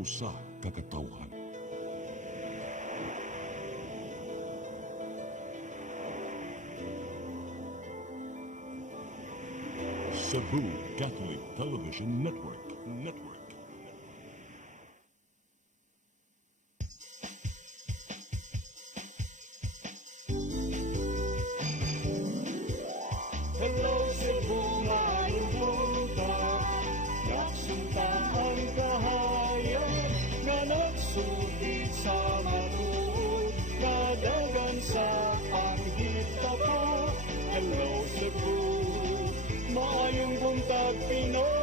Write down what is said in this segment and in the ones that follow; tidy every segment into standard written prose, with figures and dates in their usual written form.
usa ka katawhan. Cebu Catholic Television Network. Hello Cebu, maayong buntag. Nagsuntaan kahayan nga nagsulti sa matuod, nadagan sa panghita po. Hello Cebu, maayong buntag Pinoy.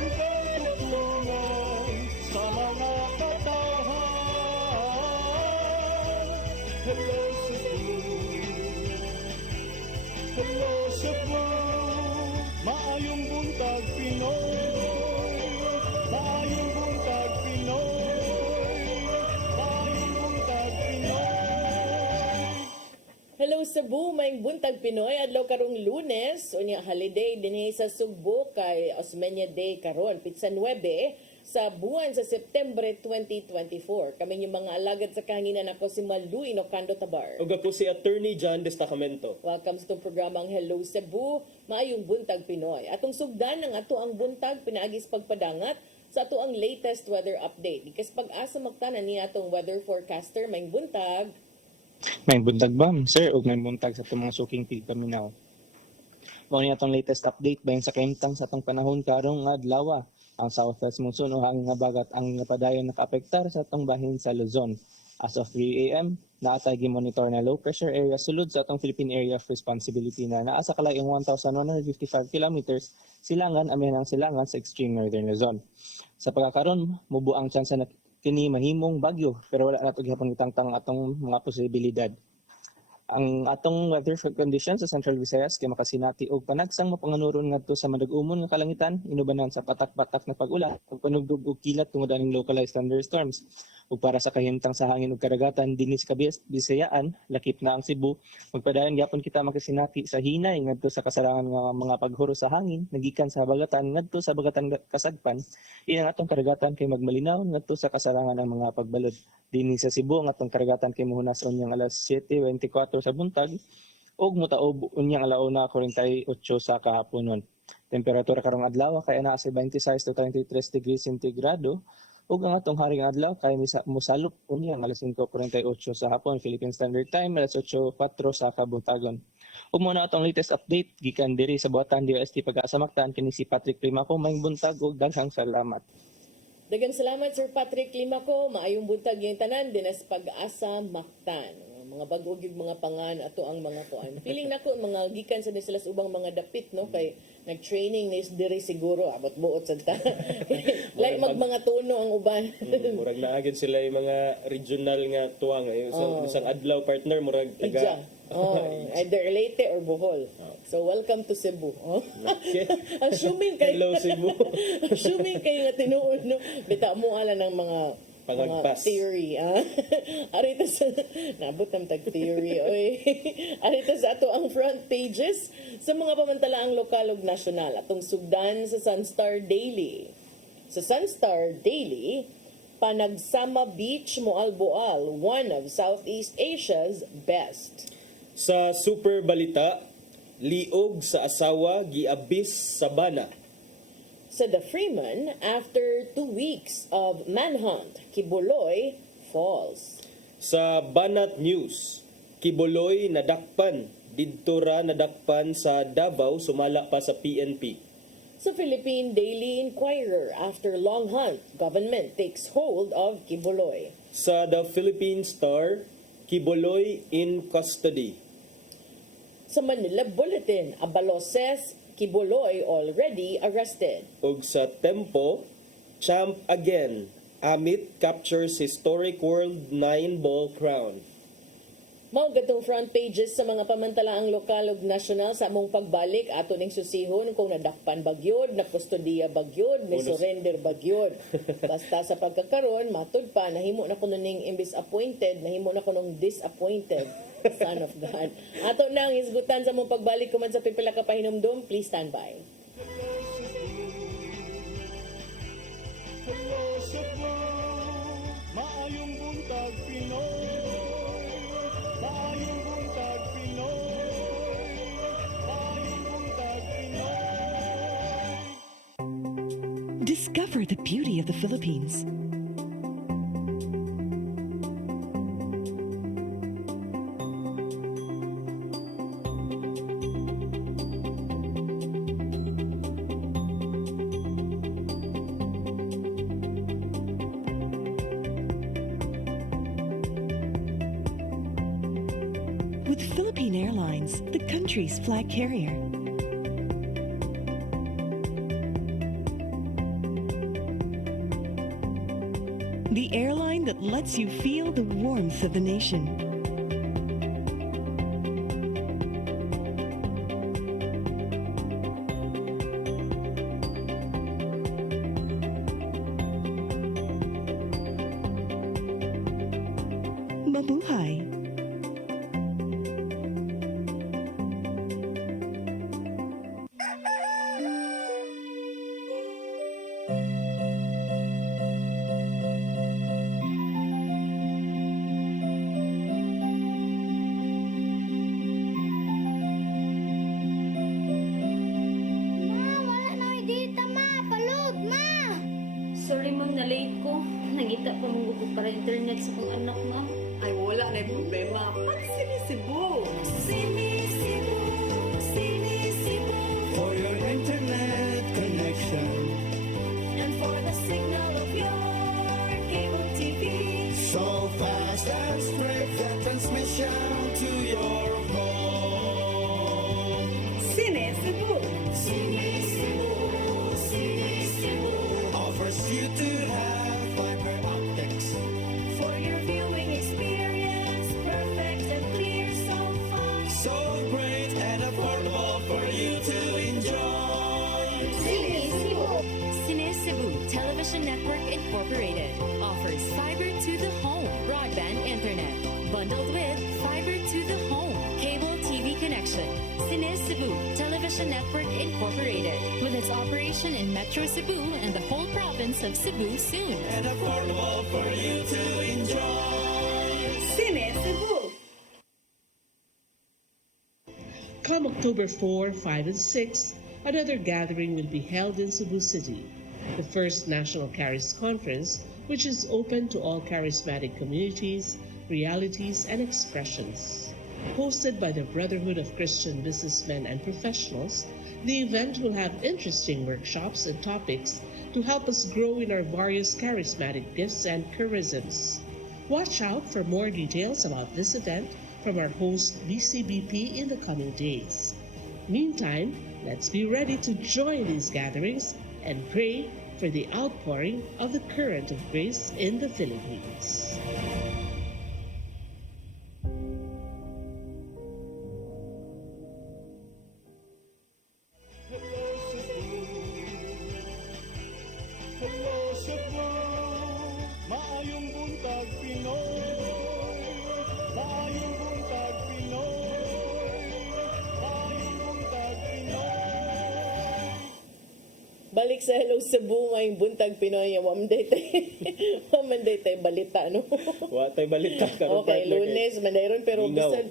Ang katutulungan sa mga katawhan. Hello Cebu, hello Cebu, maayong buntag Pinoy, maayong buntag Pinoy, maayong buntag Pinoy. Hello Cebu, maayong buntag Pinoy, adlaw karong Lunes, unya holiday dinhi sa Sugbo kay Osmeña Day karon, pitsa 9 sa buwan sa September 2024. Kami yung mga alagad sa kahanginan, ako si Malu Inocando Tabar. Ug ako si Attorney John Destacamento. Welcome sa itong programang Hello Cebu, maayong buntag Pinoy. Atong sugdan ng ato ang buntag pinaagis pagpadangat sa ato ang latest weather update. Ikas pag-asa magtanan niya atong weather forecaster, maayong buntag. May buntag ba, sir? O may buntag sa itong mga suking tigpaminaw. Mao ni atong latest update bayan sa kaimtang sa atong panahon karong adlaw. Ang southwest monsoon o hangin nga bagat ang napadayon nakaapektar sa atong bahin sa Luzon. As of 3 a.m., naatay gi-monitor na low pressure area sulod sa atong Philippine Area of Responsibility na naa sa kalayong 1,155 kilometers silangan amihan ang silangan sa extreme northern Luzon. Sa pagkakaron, mubo ang tsansa na kini mahimong bagyo pero wala nato gihapon itangtang atong mga posibilidad. Ang atong weather conditions sa Central Visayas kay makasinati og panagsang mapanganuron ngadto sa madag-umon nga kalangitan inubanan sa patak-patak na pag-ulan ug panugdog og kilat tungod aning localized thunderstorms. Ug para sa kahimtang sa hangin ug karagatan dinhi sa Bisayaan, lakip na ang Cebu, magpadayon gyapon kita makasinati sa hinay ngadto sa kasarangan nga mga paghuro sa hangin nagikan sa habagatan ngadto sa habagatan kasagpan. Iyan ang atong karagatan kay magmalinaw ngadto sa kasarangan ng mga pagbalod. Dinhi sa Cebu ang atong karagatan kay mohunas unyang alas 7:24 sa buntag ug motaob unyang alauna 48 sa kahaponon. Temperatura karong adlaw kay ana sa 26 to 33 degrees centigrado ug ang atong haring adlaw kay mosalop unyang alas 5:48 sa hapon Philippine Standard Time alas 8:04 sa kabuntagon. Ug muna atong latest update gikan diri sa buhatan DOST Pag-asa Mactan kini si Patrick Primaco maayong buntag ug daghang salamat. Daghang salamat Sir Patrick Limaco, maayong buntag yung tanan dinas Pag-asa Mactan. Mga bagog yung mga pangan ato ang mga kuan. Feeling nako mga gikan sa sila ubang mga dapit no kay nag-training ni diri siguro abot buot sa ta. Like mga tuno ang uban. Murag naagid sila yung mga regional nga tuwang. Isang adlaw partner, murag Ija. taga... Either Leyte or Bohol. So welcome to Cebu. Assuming kay Hello Cebu. assuming kay nga tinuod no bita mo ala ng mga Pangagpas. theory. Arita sa nabot ng tag theory oy. Arita sa ato ang front pages sa mga pamantalaang lokal ug nasyonal atong sugdan sa Sunstar Daily. Sa Sunstar Daily, Panagsama Beach, Moalboal, one of Southeast Asia's best. Sa Super Balita, liog sa asawa giabis sa bana. Sa The Freeman, after 2 weeks of manhunt, Kibuloy falls. Sa Banat News, Kibuloy nadakpan, didto ra nadakpan sa Davao sumala pa sa PNP. Sa Philippine Daily Inquirer, after long hunt, government takes hold of Kibuloy. Sa The Philippine Star, Kibuloy in custody. Sa Manila Bulletin, Abaloses, Kibuloy already arrested. Ug sa Tempo, champ again. Amit captures historic World 9-ball crown. Mao gatong front pages sa mga pamantalaang lokal ug nasyonal sa among pagbalik ato ning susihon kung nadakpan bagyod, napustodiya bagyod, may Bonus. surrender bagyod. Basta sa pagkakaroon, matud pa nahimo na kuno ning imbis appointed, nahimo na kunong disappointed. Son of God. Ato nang isgutan sa among pagbalik kuman sa pipila ka pahinumdum, please stand by. Hello Cebu, maayong buntag Pinoy. Maayong buntag Pinoy. Maayong buntag Pinoy. Discover the beauty of the Philippines. With Philippine Airlines, the country's flag carrier. The airline that lets you feel the warmth of the nation. Mabuhay! Ma, wala na may data, ma. Palod, ma. Sorry ma'am, na late ko. Nangita pa mong ko para internet sa kong anak ma'am. Ay wala na problema. Pag sinisibo. For your internet connection. And for the signal of your cable TV. So fast and straight the transmission to your home. Cine Cebu. Offers you to have fiber optics. For your viewing experience, perfect and clear so far. So great and affordable for you to enjoy. Cine Cebu. Cine Cebu Television Network Incorporated offers fiber to the home broadband internet bundled with fiber to the home cable TV connection. Cine Cebu Television Network Incorporated with its operation in Metro Cebu and the whole province of Cebu soon. And affordable for you to enjoy. Cine Cebu. Come October 4, 5, and 6, another gathering will be held in Cebu City, the first National Charis Conference, which is open to all charismatic communities, realities, and expressions. Hosted by the Brotherhood of Christian Businessmen and Professionals, the event will have interesting workshops and topics to help us grow in our various charismatic gifts and charisms. Watch out for more details about this event from our host BCBP in the coming days. Meantime, let's be ready to join these gatherings and pray for the outpouring of the current of grace in the Philippines. Hello Cebu, maayong buntag Pinoy. Maayong buntag Pinoy. Maayong buntag Pinoy. Balik sa Hello Cebu, ngayong buntag Pinoy. Wamanday tayo balita, no? Wa tay balita karon Okay, Lunes, mandayron pero Lingaw. bisan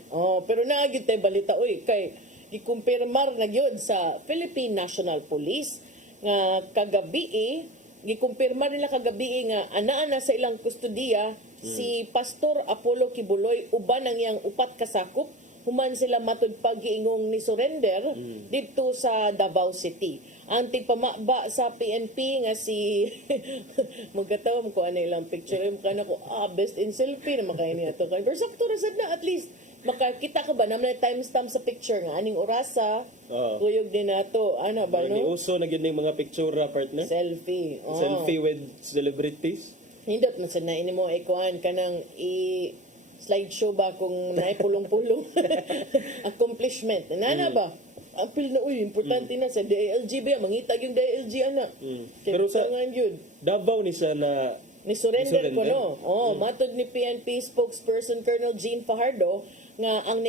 pero naagid tay balita oy kay gikumpirmar na gyud sa Philippine National Police nga kagabi gikumpirmar nila kagabi nga anaa na sa ilang kustodiya si Pastor Apollo Kibuloy uban ang iyang upat kasakop human sila matud pag-giingong ni surrender didto sa Davao City. Ang tigpamaba sa PNP nga si magkatawa mo ko ano ilang picture yung kana ko best in selfie na makain niya to kay pero sakto ra sad na at least makakita ka ba naman na timestamp sa picture nga aning orasa tuyog din nato ano ba Ni no uso na gyud ning mga picture partner. selfie Selfie with celebrities. hindot man sad na ini mo ikuan kanang slideshow ba kung naipulong-pulong accomplishment. Nana ba? Apil na, uy, importante na sa DILG ba? Mangitag yung DILG, ana. Pero sa yun. Davao ni sa na Ni surrender ko, Ni-surrender? no? Oh, matod ni PNP spokesperson Colonel Jean Fajardo nga ang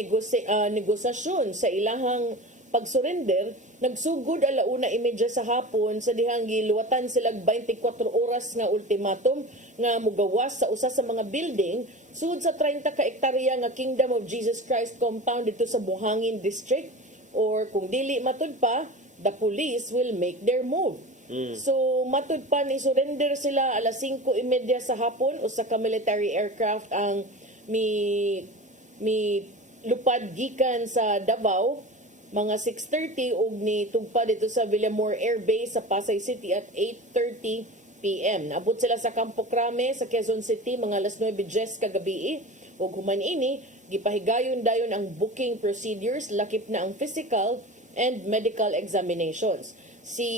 negosasyon sa ilahang pag-surrender nagsugod alauna imedya sa hapon sa dihang giluwatan silag 24 oras nga ultimatum nga mugawas sa usa sa mga building sud sa 30 ka ektarya nga Kingdom of Jesus Christ compound dito sa Buhangin District, or kung dili matud pa, the police will make their move. So matud pa ni surrender sila alas 5:30 sa hapon. Usa ka military aircraft ang mi lupad gikan sa Davao mga 6:30 ug ni tugpa dito sa Villamor Air Base sa Pasay City at 8:30 PM. Naabot sila sa Campo Crame sa Quezon City mga alas 9:10 kagabi ug human ini gipahigayon dayon ang booking procedures, lakip na ang physical and medical examinations. Si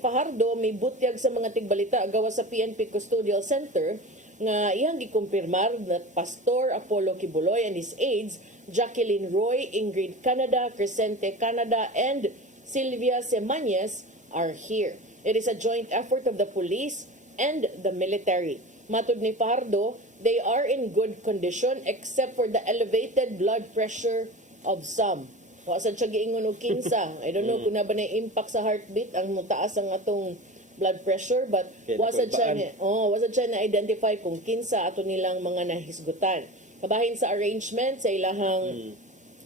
Fajardo may butyag sa mga tigbalita gawa sa PNP Custodial Center nga iyang gikumpirmar na Pastor Apollo Kibuloy and his aides Jacqueline Roy, Ingrid Canada, Crescente Canada, and Sylvia Semañez are here. It is a joint effort of the police and the military. Matud ni Fajardo, they are in good condition except for the elevated blood pressure of some. Wa sad siya giingon og kinsa. I don't know kung na ba na impact sa heartbeat ang mataas ang atong blood pressure, but Kaya wa sad siya nakumpaan. wa sad siya na identify kung kinsa ato nilang mga nahisgutan. Kabahin sa arrangement sa ilahang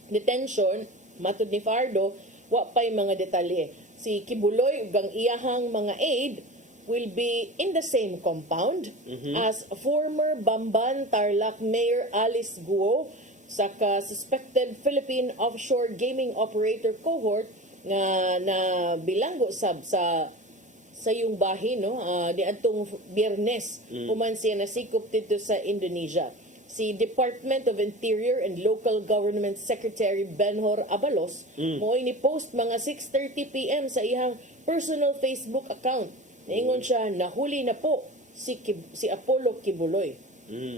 detention, matud ni Fardo, wa pay mga detalye. Si Kibuloy ug ang iyahang mga aide will be in the same compound as former Bamban Tarlac Mayor Alice Guo, sa suspected Philippine offshore gaming operator cohort nga na bilanggo sab sa yung bahin, no, di atong Biyernes human siya nasikop dito sa Indonesia. Si Department of Interior and Local Government Secretary Benhor Abalos mo'y ni post mga 6:30 PM sa iyang personal Facebook account. Naingon siya, nahuli na po si Apollo Kibuloy.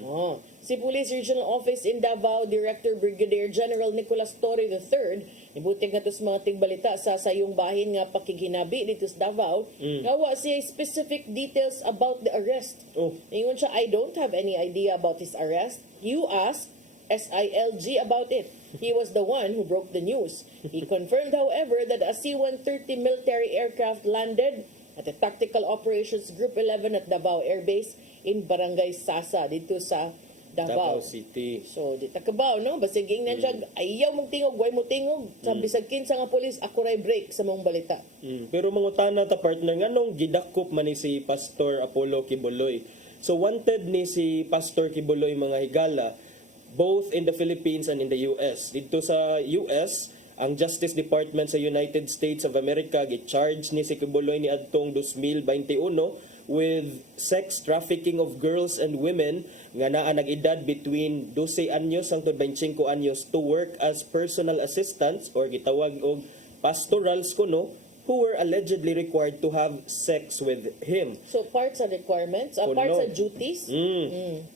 Oh. Si Police Regional Office in Davao Director Brigadier General Nicolas Torre III, ibutig nga to sa mga tigbalita sa sayong bahin nga pakiginabi dito sa Davao, gawa siya specific details about the arrest. Ingon siya, I don't have any idea about his arrest. You ask SILG about it. He was the one who broke the news. He confirmed, however, that a C-130 military aircraft landed at the Tactical Operations Group 11 at Davao Air Base in Barangay Sasa dito sa Davao City. So, di takabaw, no? Basta ging na siya, ayaw mong tingog, way mo tingog. Sa bisag kinsa nga polis, ako ray break sa mong balita. Pero mangutana ta partner, nganong gidakop man ni si Pastor Apollo Kibuloy? So wanted ni si Pastor Kibuloy mga higala, both in the Philippines and in the US. Dito sa US, ang Justice Department sa United States of America gi-charge ni si Kibuloy ni adtong 2021 with sex trafficking of girls and women nga naa nag-edad between 12 anyos hangtod 25 anyos to work as personal assistants or gitawag og pastorals kuno who were allegedly required to have sex with him. So, part sa requirements, part Kuno. sa duties.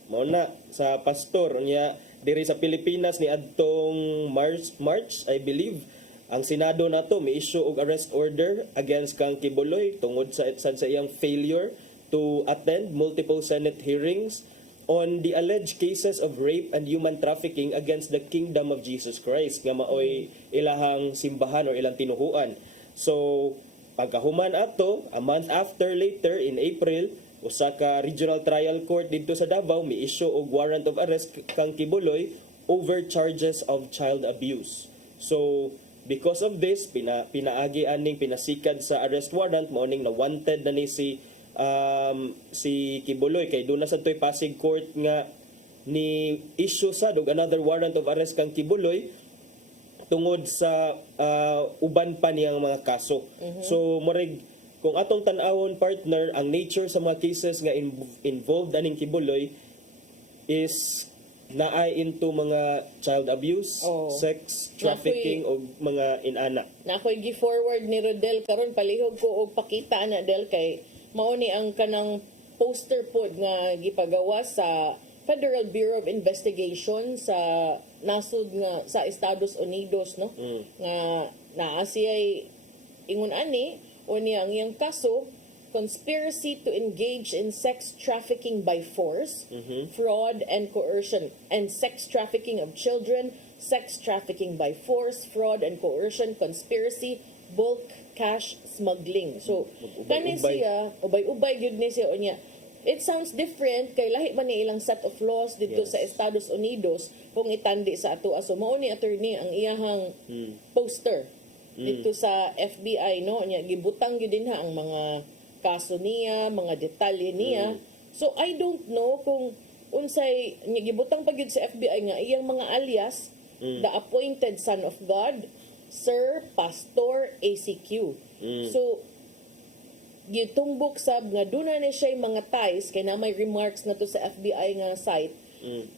Mao na sa pastor niya diri sa Pilipinas ni adtong March I believe ang Senado nato may issue og arrest order against kang Kibuloy tungod sa iyang failure to attend multiple Senate hearings on the alleged cases of rape and human trafficking against the Kingdom of Jesus Christ nga maoy ilahang simbahan or ilang tinuhuan. So pagkahuman ato, a month after later in April, usa ka regional trial court dito sa Davao may issue og warrant of arrest kang Kibuloy over charges of child abuse. So because of this, pinaagi aning pinasikad sa arrest warrant morning na wanted na ni si Kibuloy kay doon na sa toy Pasig Court nga ni issue sa og another warrant of arrest kang Kibuloy tungod sa uban pa niyang mga kaso. So morig kung atong tan-awon partner ang nature sa mga cases nga involved aning Kibuloy is naay into mga child abuse, sex trafficking o mga inana. Na ako'y gi-forward ni Rodel karon palihog ko og pakita na Del kay mao ni ang kanang poster pod nga gipagawa sa Federal Bureau of Investigation sa nasod nga sa Estados Unidos, no, nga naa siya'y ingon ani o niya ang iyang kaso, conspiracy to engage in sex trafficking by force, fraud and coercion, and sex trafficking of children, sex trafficking by force, fraud and coercion, conspiracy, bulk cash smuggling. So, kani Ubay-ubay. siya, ubay-ubay gyud ni siya o niya. It sounds different kay lahi man ni ilang set of laws dito Yes. sa Estados Unidos kung itandi sa ato. So mao ni attorney ang iyahang poster dito sa FBI, no, nya gibutang gyud dinha ang mga kaso niya, mga detalye niya. So I don't know kung unsay nya gibutang pa gyud sa FBI nga iyang mga alias, the appointed son of God, Sir Pastor ACQ. So gitumbok sab nga duna ni siya mga ties kay na may remarks na to sa FBI nga site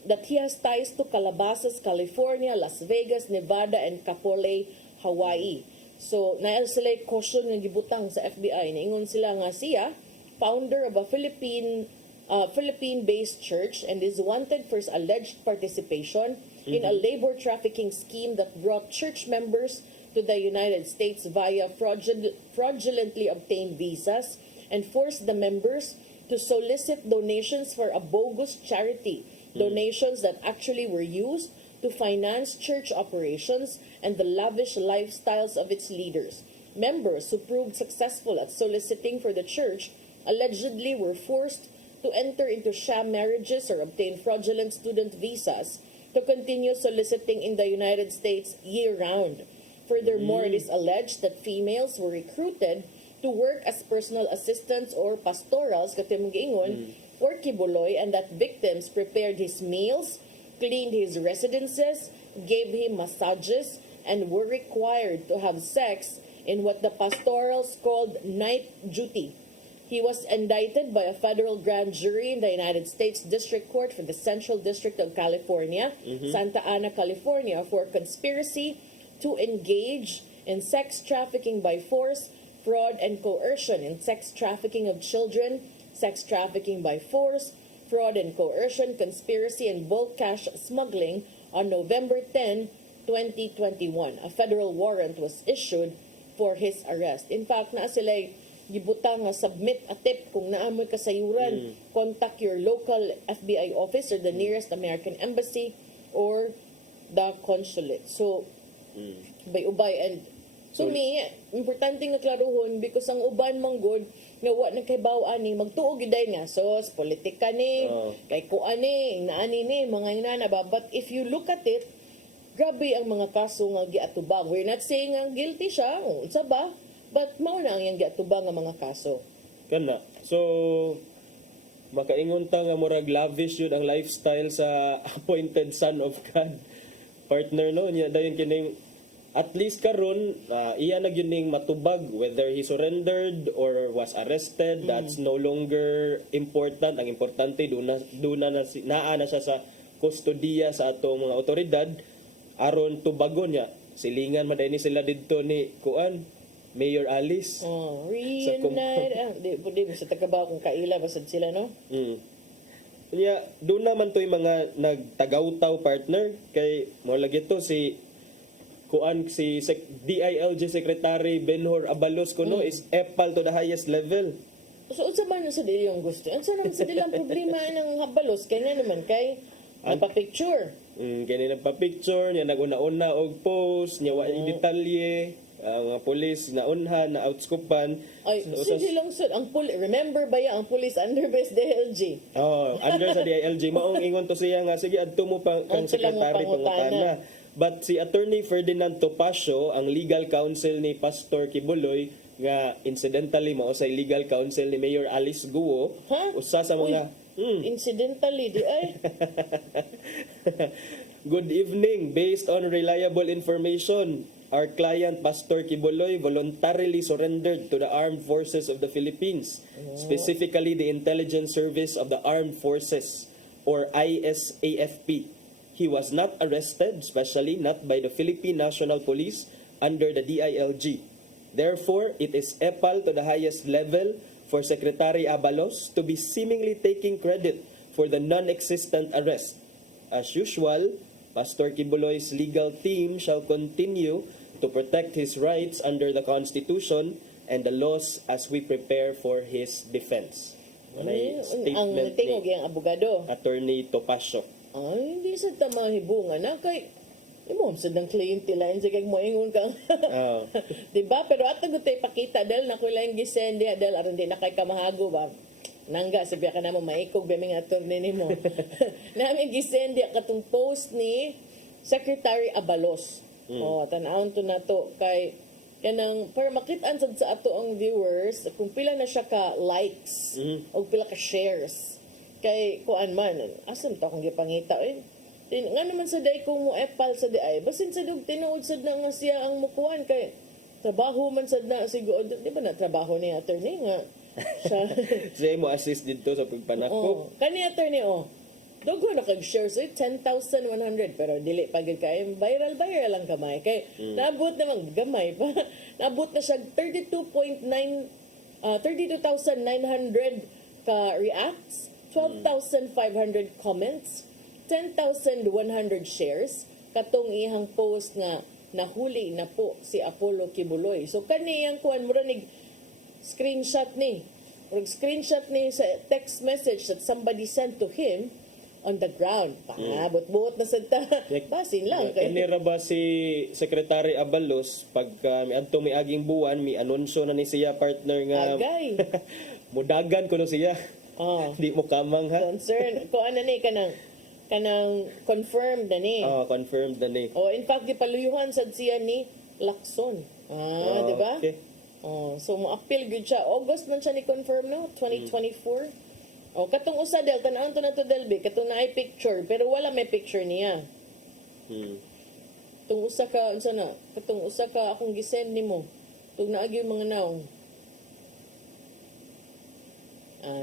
that he has ties to Calabasas, California, Las Vegas, Nevada, and Kapolei, Hawaii. So nael sila caution nga gibutang sa FBI, niingon sila nga siya founder of a Philippine-based church and is wanted for alleged participation in a labor trafficking scheme that brought church members to the United States via fraudulently obtained visas and forced the members to solicit donations for a bogus charity, donations that actually were used to finance church operations and the lavish lifestyles of its leaders. Members who proved successful at soliciting for the church allegedly were forced to enter into sham marriages or obtain fraudulent student visas to continue soliciting in the United States year-round. Furthermore, it is alleged that females were recruited to work as personal assistants or pastorals, katimong giingon, for Kibuloy, and that victims prepared his meals, cleaned his residences, gave him massages, and were required to have sex in what the pastorals called night duty. He was indicted by a federal grand jury in the United States District Court for the Central District of California, Santa Ana, California, for conspiracy to engage in sex trafficking by force, fraud, and coercion, in sex trafficking of children, sex trafficking by force, fraud and coercion, conspiracy, and bulk cash smuggling on November 10, 2021. A federal warrant was issued for his arrest. In fact, naa sila gibutang nga submit a tip kung naamoy kasayuran, contact your local FBI office or the nearest American embassy or the consulate. So, ubay-ubay. And to me, importante nga klaruhon because ang uban mong good nga wa na kay baw ani magtuog giday nga sos politika ni kay kuan ni naani ni mga inana ba. But if you look at it, grabe ang mga kaso nga giatubang. We're not saying nga guilty siya, unsa ba? But mao na ang yang giatubang nga mga kaso. Kana. So, makaingon ta nga murag lavish yun ang lifestyle sa appointed son of God. Partner, no? Nya dayon kining at least karon iya na gyud ning matubag whether he surrendered or was arrested. That's no longer important. Ang importante duna naa na siya sa kustodiya sa atong mga otoridad aron tubagon niya. Silingan man ni sila didto ni kuan Mayor Alice. Reunite. Di mo sa tagabaw kung kaila basad sila, no? Kanya, doon naman to yung mga nagtagaw-taw partner kay mo lagi to si DILG Secretary Benhur Abalos kuno is epal to the highest level. So, unsa man sa dili yung gusto? Unsa naman sa dilang problema ng habalos? Kaya nga naman kay nagpa-picture. Kaya nagpa-picture, niya naguna-una og post, niya wa detalye, ang mga polis naunhan, na outscopan. Ay, sige lang sir, remember ba ya ang police under best DLG? Under sa DILG, maong ingon to siya nga, sige, adto mo pa kang sekretary pangutana. But si Attorney Ferdinand Topacio, ang legal counsel ni Pastor Kibuloy, nga incidentally mao sa legal counsel ni Mayor Alice Guo, usa sa mga incidentally di ay. Good evening. Based on reliable information, our client Pastor Kibuloy voluntarily surrendered to the Armed Forces of the Philippines, specifically the Intelligence Service of the Armed Forces or ISAFP. He was not arrested, especially not by the Philippine National Police under the DILG. Therefore, it is epal to the highest level for Secretary Abalos to be seemingly taking credit for the non-existent arrest. As usual, Pastor Kibuloy's legal team shall continue to protect his rights under the Constitution and the laws as we prepare for his defense. May ang statement tingog ni yung abogado. Attorney Topacio. Ay, hindi sa tamahibungan na kay imo sa dang kliyente lain sa kay mo ingon ka. Ah. Diba? Pero ato gutay pakita dahil na ko lang gisendi dahil aron di na kay kamahago ba. Nangga sabi ka namo maikog ba mga attorney nimo. Namin gisendi katong post ni Secretary Abalos. Oh, tan-awon to na to kay kanang para makit-an sad sa ato ang viewers kung pila na siya ka likes o pila ka shares kay kuan man asam ta kung gipangita nga naman sa day kung mo epal sa day basin sa dug tinuod sad na nga siya ang mukuan kay trabaho man sad na siguro di ba na trabaho ni attorney nga siya Siya mo assist dito sa pagpanakop. kani attorney Dogo na kag-share so 10,100 pero dili pa gid kay viral lang kamay kay nabot naman gamay pa nabot na siya 32,900 ka reacts, 12,500 comments, 10,100 shares katong ihang post nga nahuli na po si Apollo Kibuloy. So kaniyang kuan mura nig screenshot ni sa text message that somebody sent to him on the ground. Buot-buot na sad ta. Basin lang. Kani ra ba si Secretary Abalos pagka miadto mi aging buwan mi anunsyo na ni siya partner nga Agay. mudagan kuno siya. Di mo kamang ha. Concern. Ko ano ni kanang confirmed na ni. Confirmed na ni. In fact, gipaluyuhan sad siya ni Lacson. Di ba? Okay. So mo-appeal gyud siya. August man siya ni confirm no, 2024. Katong usa del tan-aon to na to Delby, katong naay picture pero wala may picture niya. Katong usa ka unsa na? Katong usa ka akong gisend nimo. Tug naagi yung mga naong.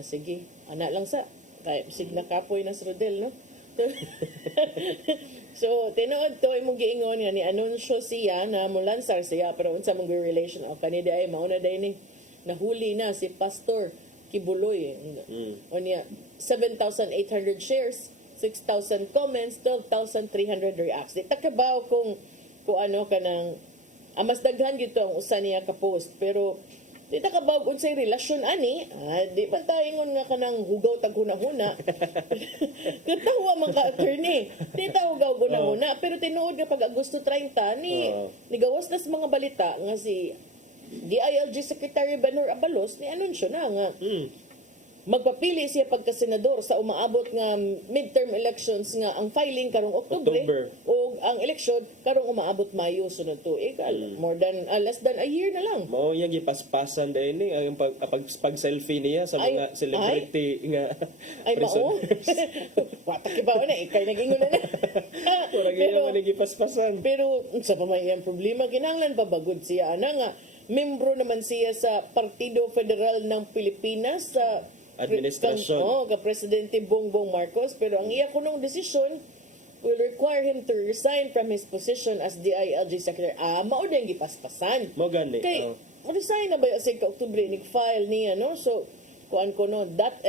Sige. Ana lang sa. Kay sig nakapoy na sa Rodel, no? So, tinuod to imong giingon nga ni anunsyo siya na mulansar siya pero unsa mong relation o kanida ay mauna day ni nahuli na si Pastor Kibuloy. O niya 7,800 shares, 6,000 comments, 12,300 reacts. Di takabaw kung ano ka ng mas daghan gyud to ang usa niya ka post pero di takabaw unsay relasyon ani di pa taingon nga kanang hugaw tag hunahuna. Katawa man ka attorney. Di ta hugaw hunahuna pero tinuod nga pag Agosto 30 ni gawas na sa mga balita nga si DILG Secretary Benhur Abalos ni anunsyo na nga magpapili siya pagka-senador sa umaabot nga midterm elections nga ang filing karong Oktubre o ang eleksyon karong umaabot Mayo sunod tuig. More than less than a year na lang. Mao yang gipaspasan din ni ang pag-selfie niya sa mga celebrity nga ay mao. Wata kibaw na ikay nagingon na. Pero man gipaspasan. Pero sa pamayang problema kinahanglan pa bagod siya ana nga membro naman siya sa Partido Federal ng Pilipinas sa administrasyon. Ka Presidente Bongbong Marcos pero ang iya kunong desisyon will require him to resign from his position as DILG Secretary. Mao din gipaspasan. Mo gani. Kay resign na ba sa Oktubre ni file niya no? So kuan ko no that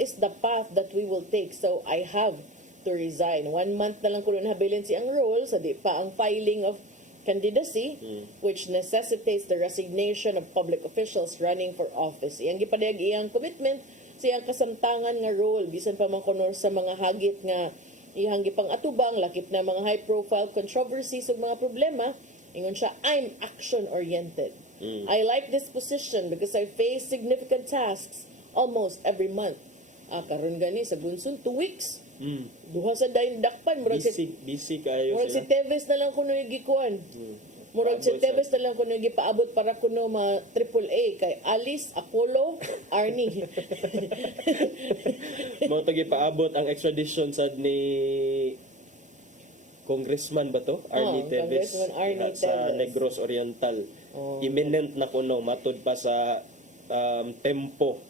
is the path that we will take. So I have to resign. 1 month na lang ko nahabilin si ang role sa di pa ang filing of candidacy which necessitates the resignation of public officials running for office. Iyang gipadayag iyang commitment sa iyang kasamtangan nga role bisan pa man kunor sa mga hagit nga iyang gipang atubang lakip na mga high profile controversies ug mga problema. Ingon siya, I'm action oriented. I like this position because I face significant tasks almost every month. Karon gani sa bunson 2 weeks. Duha sa dayon dakpan murag busy kayo murag si Teves na lang kuno yung gikuan. Murag si Teves na lang kuno yung gipaabot para kuno ma AAA kay Alice, Apollo, Arnie. Mao to gipaabot ang extradition sad ni Congressman ba to? Arnie Teves Congressman Arnie sa Teves. Negros Oriental. Imminent na kuno matud pa sa tempo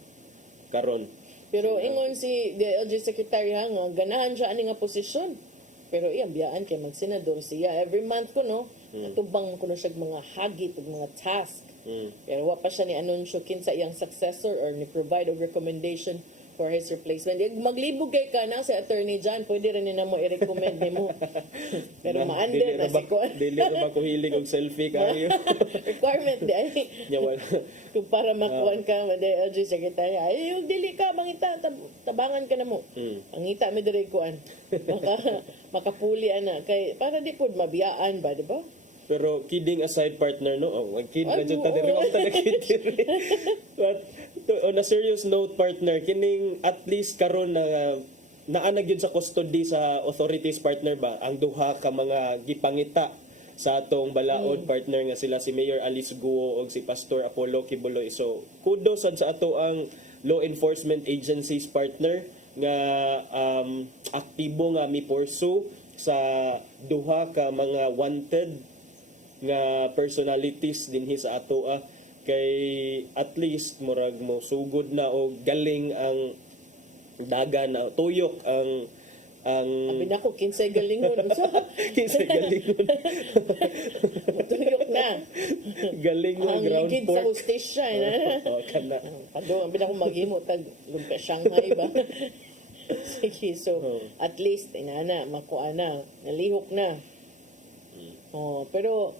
karon. Pero ingon si DILG Secretary nga ganahan siya ani nga posisyon. Pero iyang biyaan kay magsenador siya every month kuno atubang kuno siya mga hagit ug mga task. Pero wa pa siya ni anunsyo kinsa iyang successor or ni provide og recommendation for his replacement. Maglibog kay ka na si Attorney John, pwede rin na mo i-recommend ni mo. Pero ma-under na si Kuan. Dili na ba ko hilig og selfie kayo? Requirement di ay. Nya wala. Kung para makuan ka, maday LG Secretary, ay yung dili ka, mangita, tabangan ka na mo. Pangita mi dire kuan. Makapuli ana kay para di pud mabiyaan ba, di ba? Pero kidding aside, partner, no? Oh, kid na Ay, dyan ta oo. diri wa ta nakidiri. But on a serious note, partner, kining at least karon na naanag yun sa custody sa authorities, partner ba, ang duha ka mga gipangita sa atong balaod, partner, nga sila si Mayor Alice Guo o si Pastor Apollo Kibuloy. So, kudos sad sa ato ang law enforcement agencies, partner, nga aktibo nga mi pursue sa duha ka mga wanted nga personalities dinhi sa ato kay at least murag mo sugod na o galing ang dagan na tuyok ang Sabi na ko, kinsay galingon. kinsay galingon Matuyok na. galingon Ang ground ligid sa pork hostesya. oh, kana Padong, ang binako maghimo tag lumpia Shanghai ba? Sige, so at least inana makuha na, nalihok na. Pero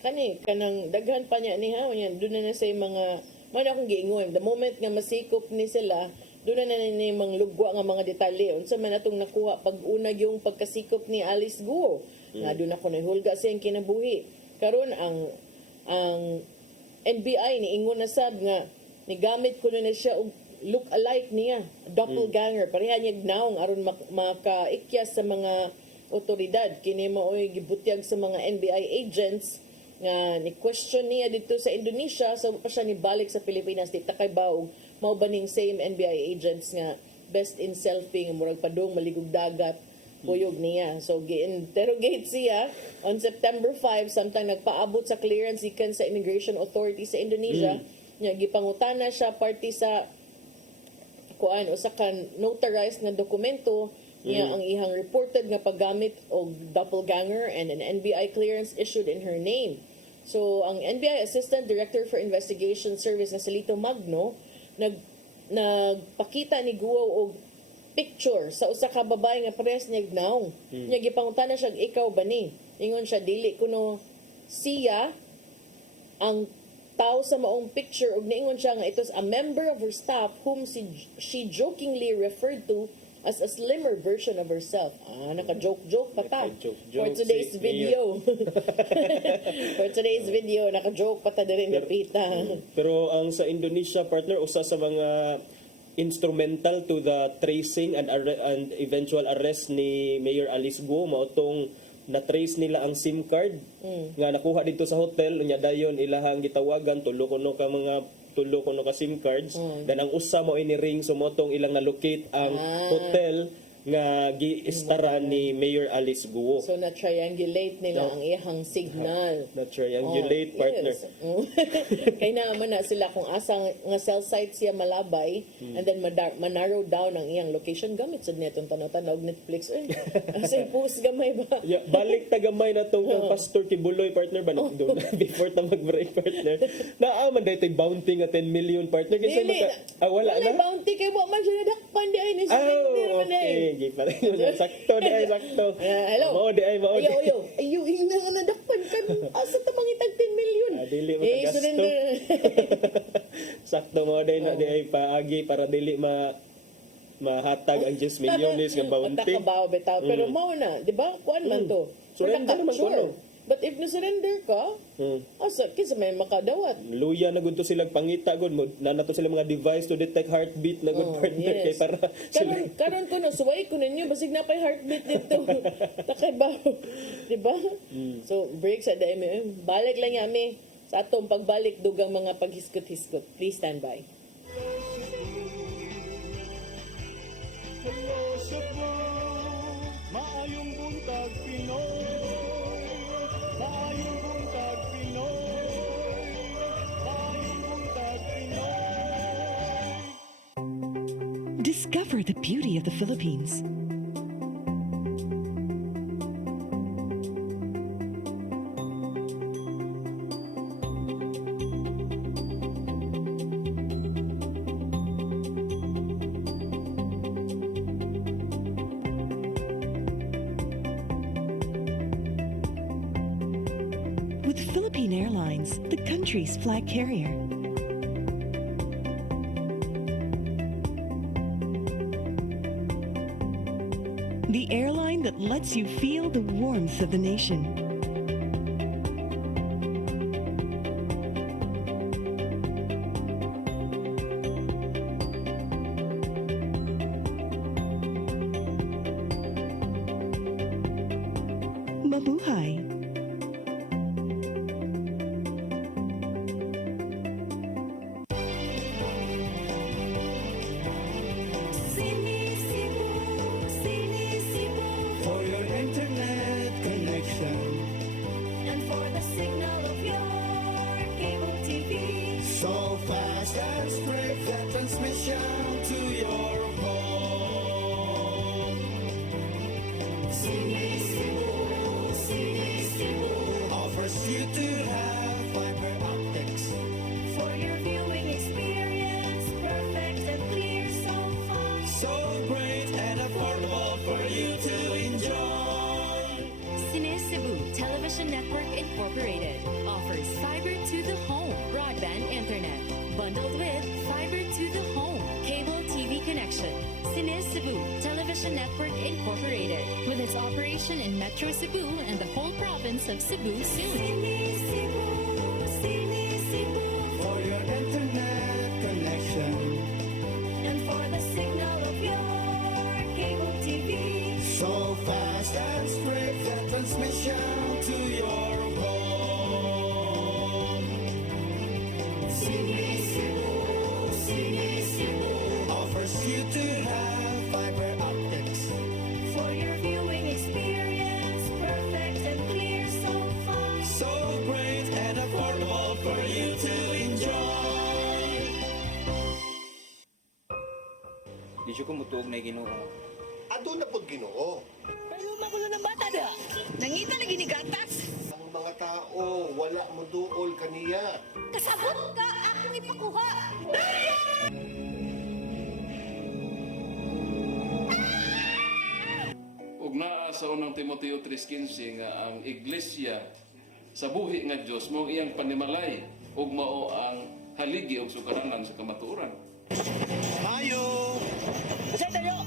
kanang daghan pa niya ni ha, yan doon na say mga man akong giingon, the moment nga masikop ni sila, doon na ni mga lugwa nga mga detalye unsa man atong nakuha pag unag yung pagkasikop ni Alice Guo. Nga doon ako nahulga sa iyang kinabuhi. Karon ang NBI ni ingon na sab nga nigamit ko na siya og look alike niya, doppelganger, pareha niya gnaong aron makaikyas sa mga otoridad. Kini maoy gibutyag sa mga NBI agents nga ni question niya dito sa Indonesia, so pa siya nibalik sa Pilipinas, di takay baog mao baning same NBI agents nga best in selfie, murag padung maligog dagat, puyog niya. So gi-interrogate siya on September 5, samtang nagpaabot sa clearance ikan sa immigration authority sa Indonesia. Nya gipangutana siya party sa kuan usa ka notarized nga dokumento niya ang ihang reported nga paggamit og doppelganger and an NBI clearance issued in her name. So ang NBI Assistant Director for Investigation Service na si Lito Magno nagpakita ni Guo og picture sa usa ka babae nga pares niya gnaong. Niya gipangutana siya, ikaw ba ni? Ingon siya, dili kuno siya ang tao sa maong picture ug niingon siya nga it was a member of her staff whom she jokingly referred to as a slimmer version of herself. Naka-joke-joke pa ta. Naka-joke-joke For today's si video. For today's video, naka-joke pa ta din napita. Pero ang sa Indonesia, partner, usa sa mga instrumental to the tracing and eventual arrest ni Mayor Alice Guo, mao tong na-trace nila ang SIM card nga nakuha dito sa hotel, unya dayon ilahang gitawagan tulo kuno ka SIM cards, dan ang usa mo ini ring, so mo tong ilang na-locate ang hotel nga gi-istara ni Mayor Alice Guo. So na-triangulate nila ang ihang signal. Na-triangulate, partner. Yes. Kaya naman na sila kung asa nga cell site siya malabay and then manarrow down ang iyang location gamit sa netong tanaw-tanaw og Netflix. Asa post gamay ba? Yeah, balik ta gamay na tong kang Pastor Kibuloy, partner ba doon before ta mag-break, partner. Naaman dahil ito'y bounty nga 10 million, partner. Kasi Dili. wala na. Bounty kay wa man siya nadakpan di ay ni Okay. Sakto di ay, sakto. Hello. Mao di ay, mao di. Ayo, ina nga nadakpan ka. Asa ta mangitag 10 million? Dili mo Eh, tagasto. surrender. Sakto mo di na di ay paagi para dili mahatag ang 10 milyones nga bounty. Matakabaw bitaw. Pero mao na, di ba? Kuan man to. Surrender naman ko, no? But if na-surrender ka, asa, kisa may makadawat. Luya na gud to sila pangita gud mo na nato sila mga device to detect heartbeat na gud, partner, yes. kay para sila Karon ko no, suway ko ninyo, basig na pa'y heartbeat dito. Takay ba? Di ba? So, break sa DMM. Balik lang yami sa atong pagbalik dugang mga paghiskot-hiskot. Please stand by. Hello Cebu, maayong buntag Pinoy. Maayong buntag Pinoy. Maayong buntag Pinoy. Discover the beauty of the Philippines. with Philippine Airlines, the country's flag carrier. The airline that lets you feel the warmth of the nation. Mabuhay! Sinisibu, For your internet connection, and for the signal of your cable TV. so fast and straight that transmission to your home. Sinisibu, Offers you to have fiber optics. for your viewing experience, perfect and clear so far. So great and affordable for you to enjoy. Cine Cebu Television Network Incorporated offers fiber to the home broadband internet bundled with fiber to the home cable TV connection. Cine Cebu Television Network Incorporated with its operation in Metro Cebu and the whole province of Cebu soon. Sinisibu, For your internet connection, and for the signal of your cable TV. so fast and straight that transmission to your home. Sinisibu, Offers you to have fiber optics. for your viewing experience, perfect and clear so far. So great and affordable for you to enjoy. Di siya kumutuog na Ginoo. Ato na pod Ginoo. Pero makulo ng bata da. Nangita lagi ni gatas. Ang mga tao wala mo duol kaniya. Kasabot ka akong ipakuha. Ug naa sa unang Timoteo 3:15 nga ang iglesia sa buhi nga Dios mao iyang panimalay ug mao ang haligi ug sukaranan sa kamatuoran. Ayo! Kasi tayo!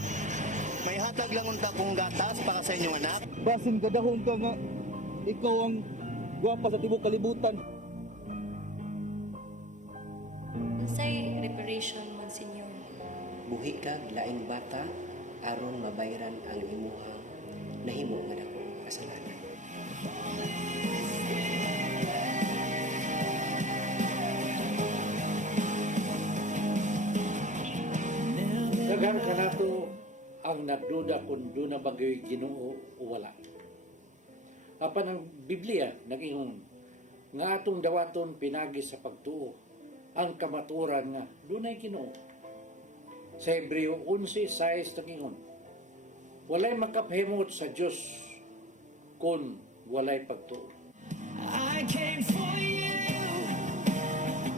May hatag lang unta kong gatas para sa inyong anak. Basin kadahon ka nga, ikaw ang gwapa sa tibok kalibutan. Unsay reparation, Monsignor? Buhi kag laing bata aron mabayran ang imuhang nahimo nga dako kasalanan. Daghan ka na to ang nagduda kung doon na bagay Ginoo o wala. Apan ang Biblia nag-ingon nga atong dawaton pinagi sa pagtuo ang kamaturan nga doon ay Ginoo. Sa Hebreo 11:6 nag-ingon walay makaphimot sa Dios kung walay pagtuo. I came for you.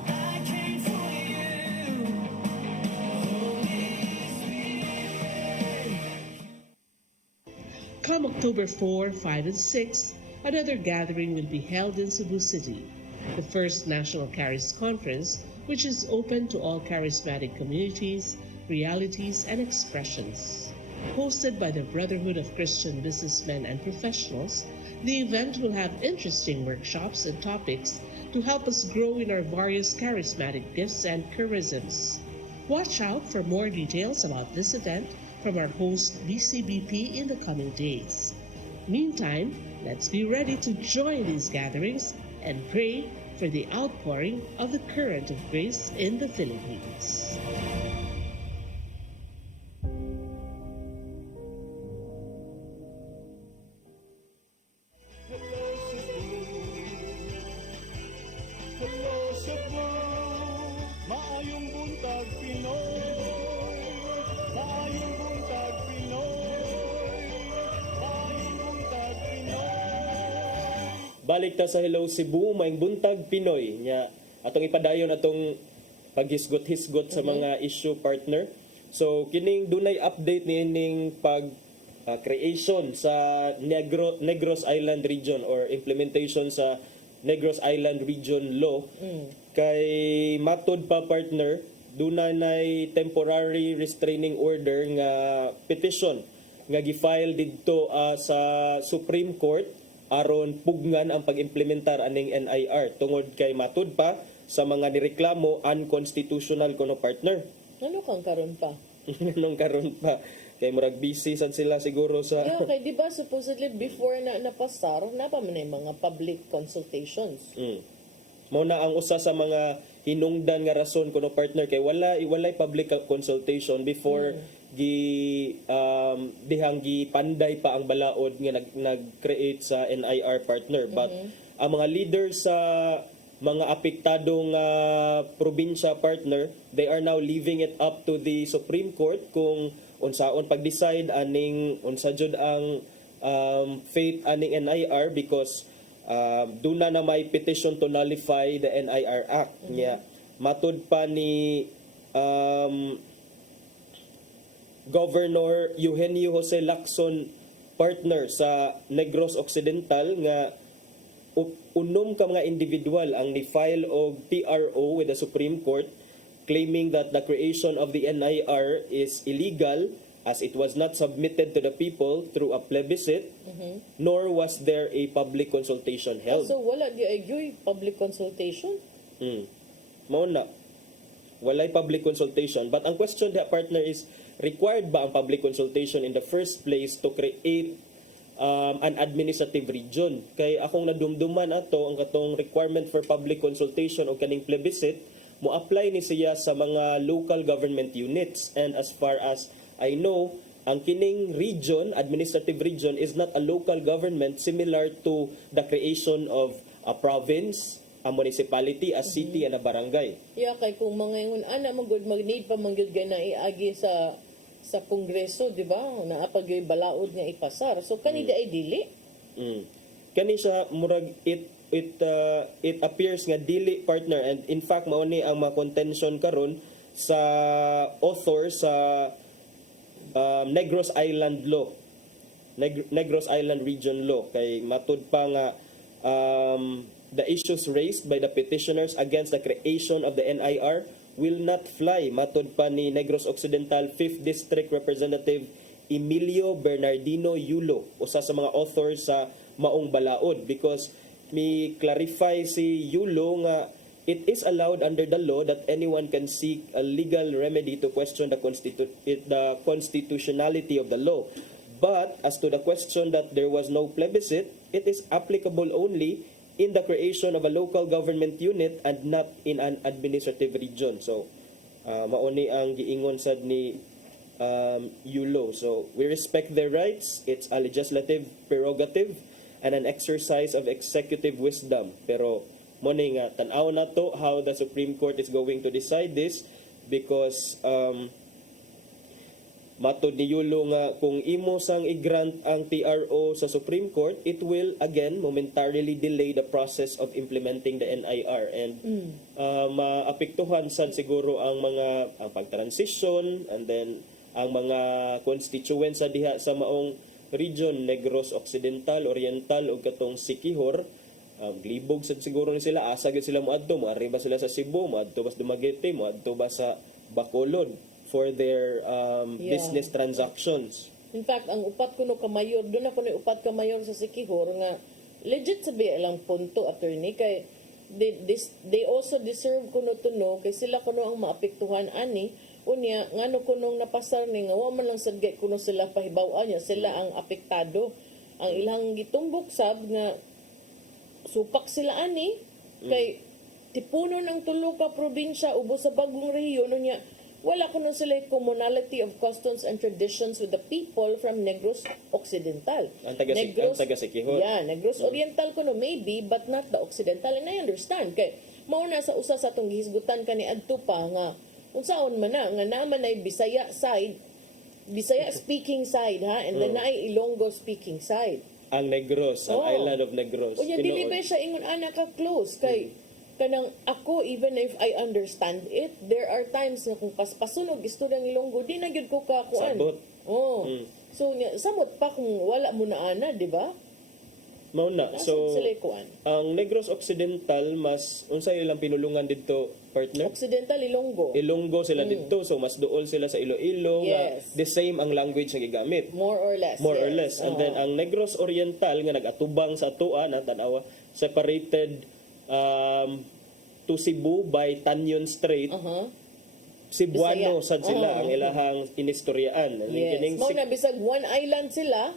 I came for you. Come October 4, 5, and 6, another gathering will be held in Cebu City, the first National Charis Conference, which is open to all charismatic communities, realities, and expressions. Hosted by the Brotherhood of Christian Businessmen and Professionals, the event will have interesting workshops and topics to help us grow in our various charismatic gifts and charisms. Watch out for more details about this event from our host BCBP in the coming days. Meantime, let's be ready to join these gatherings and pray for the outpouring of the current of grace in the Philippines. Hello Cebu, maayong buntag Pinoy. Maayong buntag Pinoy. Maayong buntag Pinoy. Balik ta sa Hello Cebu, maing buntag Pinoy nya atong ipadayon atong paghisgot-hisgot sa mga issue partner. So kining dunay update niining pag creation sa Negros Island region or implementation sa Negros Island Region Law kay matod pa partner dunay temporary restraining order nga petition nga gi-file didto sa Supreme Court aron pugnan ang pag-implementar aning NIR tungod kay matud pa sa mga nireklamo unconstitutional kuno partner. Ano kang karon pa? Anong karon pa kay murag busy sad sila siguro sa Yeah, kay di ba supposedly before na napasar, na pa man mga public consultations. Mao na ang usa sa mga hinungdan nga rason kuno partner kay walay public consultation before dihang gipanday pa ang balaod nga nag-create sa NIR partner, but ang mga leaders sa mga apektadong probinsya partner, they are now leaving it up to the Supreme Court kung unsaon pag-decide aning unsa jud ang fate aning NIR because doon na may petition to nullify the NIR Act. Matud pa ni Governor Eugenio Jose Lacson partner sa Negros Occidental nga unom ka mga individual ang ni-file og TRO with the Supreme Court claiming that the creation of the NIR is illegal as it was not submitted to the people through a plebiscite nor was there a public consultation held. So wala di ay public consultation? Mao na. Walay public consultation. But ang question there partner is, required ba ang public consultation in the first place to create an administrative region? Kay akong nadumduman ato ang katong requirement for public consultation o kaning plebiscite, mo apply ni siya sa mga local government units. And as far as I know, ang kining region, administrative region, is not a local government similar to the creation of a province, a municipality, a city, and a barangay. Yeah, kay kung mga ingon ana magud mag-need pa mangyud gay na iagi sa kongreso, di ba? Naapag yung balaod nga ipasar. So kanida ay dili. Kani siya murag it appears nga dili partner, and in fact mao ni ang mga contention karon sa author sa Negros Island Law. Negros Island Region Law kay matud pa nga the issues raised by the petitioners against the creation of the NIR will not fly, matud pa ni Negros Occidental 5th District Representative Emilio Bernardino Yulo, usa sa mga author sa Maong Balaod, because mi clarify si Yulo nga it is allowed under the law that anyone can seek a legal remedy to question the constitutionality of the law. But as to the question that there was no plebiscite, it is applicable only in the creation of a local government unit and not in an administrative region. So, mauni ang giingon sad ni Yulo. So, we respect their rights. It's a legislative prerogative and an exercise of executive wisdom. Pero, muni nga, tanaw na to how the Supreme Court is going to decide this because matod ni Yulo nga kung imo sang i-grant ang TRO sa Supreme Court, it will again momentarily delay the process of implementing the NIR and maapektuhan sad siguro ang mga ang pag-transition and then ang mga constituents sa diha sa maong region Negros Occidental, Oriental ug katong Siquijor. Glibog sad siguro ni sila, asa gyud sila moadto, moarriba sila sa Cebu, moadto ba sa Dumaguete, moadto ba sa Bacolod for their business transactions. In fact, ang upat kuno ka mayor, doon ako na upat ka mayor sa Siquijor nga legit sabi lang punto attorney kay they also deserve kuno to know kay sila kuno ang maapektuhan ani unya ngano kunong napasar ni nga wa man lang sadgay kuno sila pahibaw-an niya sila ang apektado ang ilang gitumbok sab nga supak sila ani kay tipuno ng tulo ka probinsya ubos sa bagong rehiyon unya wala kuno sila commonality of customs and traditions with the people from Negros Occidental. Ang taga Siquijor. Yeah, Negros Oriental kuno maybe but not the Occidental, and I understand kay mao na sa usa sa atong gihisgutan kani adto pa nga unsaon man na nga naman ay Bisaya side, Bisaya speaking side ha, and then naay Ilonggo speaking side. Ang Negros, ang island of Negros. Unya dili ba siya ingon ana ka close kay kanang ako, even if I understand it, there are times na kung paspasunog istoryang Ilonggo, di na gyud ko kakuan. Sabot. So samot pa kung wala mo na ana, di ba? Mao na. So Nasaan sila kuan? ang Negros Occidental mas unsay ilang pinulungan didto, partner? Occidental Ilonggo. Ilonggo sila didto, so mas duol sila sa Iloilo nga Yes. the same ang language nga gigamit. More or less. More or yes. less. And then ang Negros Oriental nga nagatubang sa atoa na tanawa separated to Cebu by Tanyon Strait. Cebuano Bisaya. sad sila ang ilahang inistoryaan. Yes. Kining Mao na bisag one island sila.